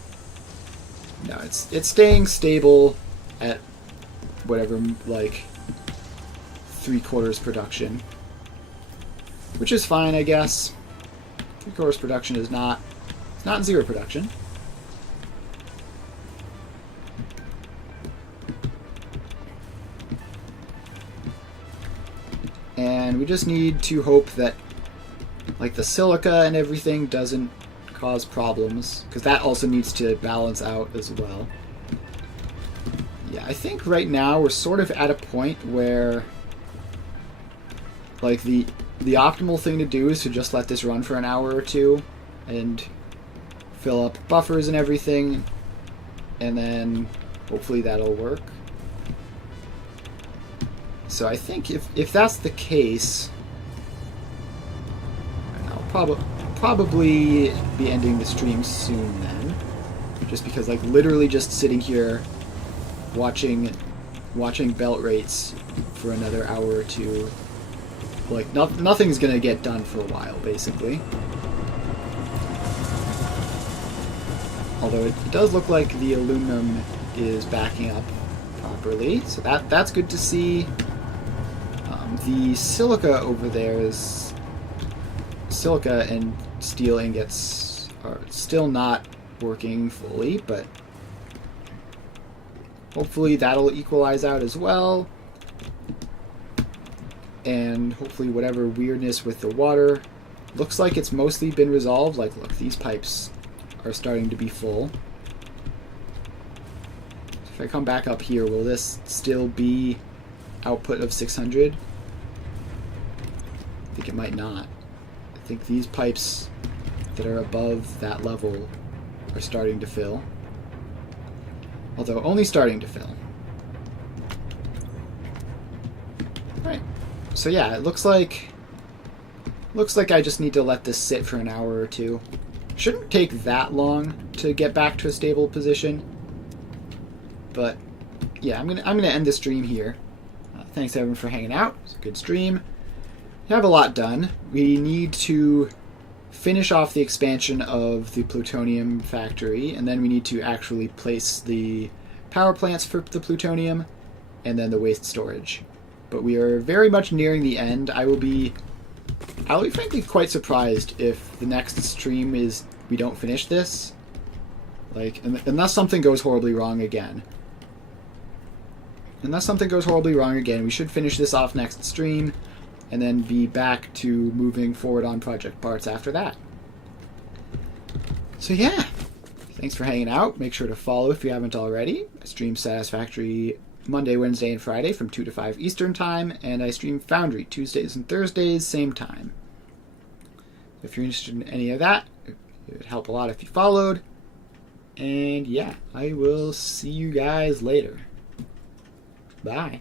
No, it's staying stable at whatever, like 3/4 production, which is fine, I guess. 3/4 production is not, it's not zero production. And we just need to hope that, like, the silica and everything doesn't cause problems, because that also needs to balance out as well. Yeah, I think right now we're sort of at a point where, like, the optimal thing to do is to just let this run for an hour or two and fill up buffers and everything, and then hopefully that'll work. So I think if that's the case, I'll probably be ending the stream soon then, just because, like, literally just sitting here watching belt rates for another hour or two, like, nothing's gonna get done for a while, basically. Although it does look like the aluminum is backing up properly, so that's good to see. The silica over there is... Silica and steel ingots are still not working fully, but hopefully that'll equalize out as well. And hopefully whatever weirdness with the water, looks like it's mostly been resolved. Like, look, these pipes are starting to be full. If I come back up here, will this still be output of 600? I think it might not. I think these pipes that are above that level are starting to fill. Although only starting to fill. Right. So yeah, it looks like I just need to let this sit for an hour or two. Shouldn't take that long to get back to a stable position. But yeah, I'm gonna end the stream here. Thanks everyone for hanging out. It's a good stream. We have a lot done. We need to finish off the expansion of the plutonium factory, and then we need to actually place the power plants for the plutonium, and then the waste storage. But we are very much nearing the end. I'll be frankly quite surprised if the next stream is we don't finish this. Like, unless something goes horribly wrong again. Unless something goes horribly wrong again, we should finish this off next stream, and then be back to moving forward on project parts after that. So yeah, thanks for hanging out. Make sure to follow if you haven't already. I stream Satisfactory Monday, Wednesday, and Friday from 2 to 5 Eastern Time, and I stream Foundry Tuesdays and Thursdays, same time. If you're interested in any of that, it would help a lot if you followed. And yeah, I will see you guys later. Bye.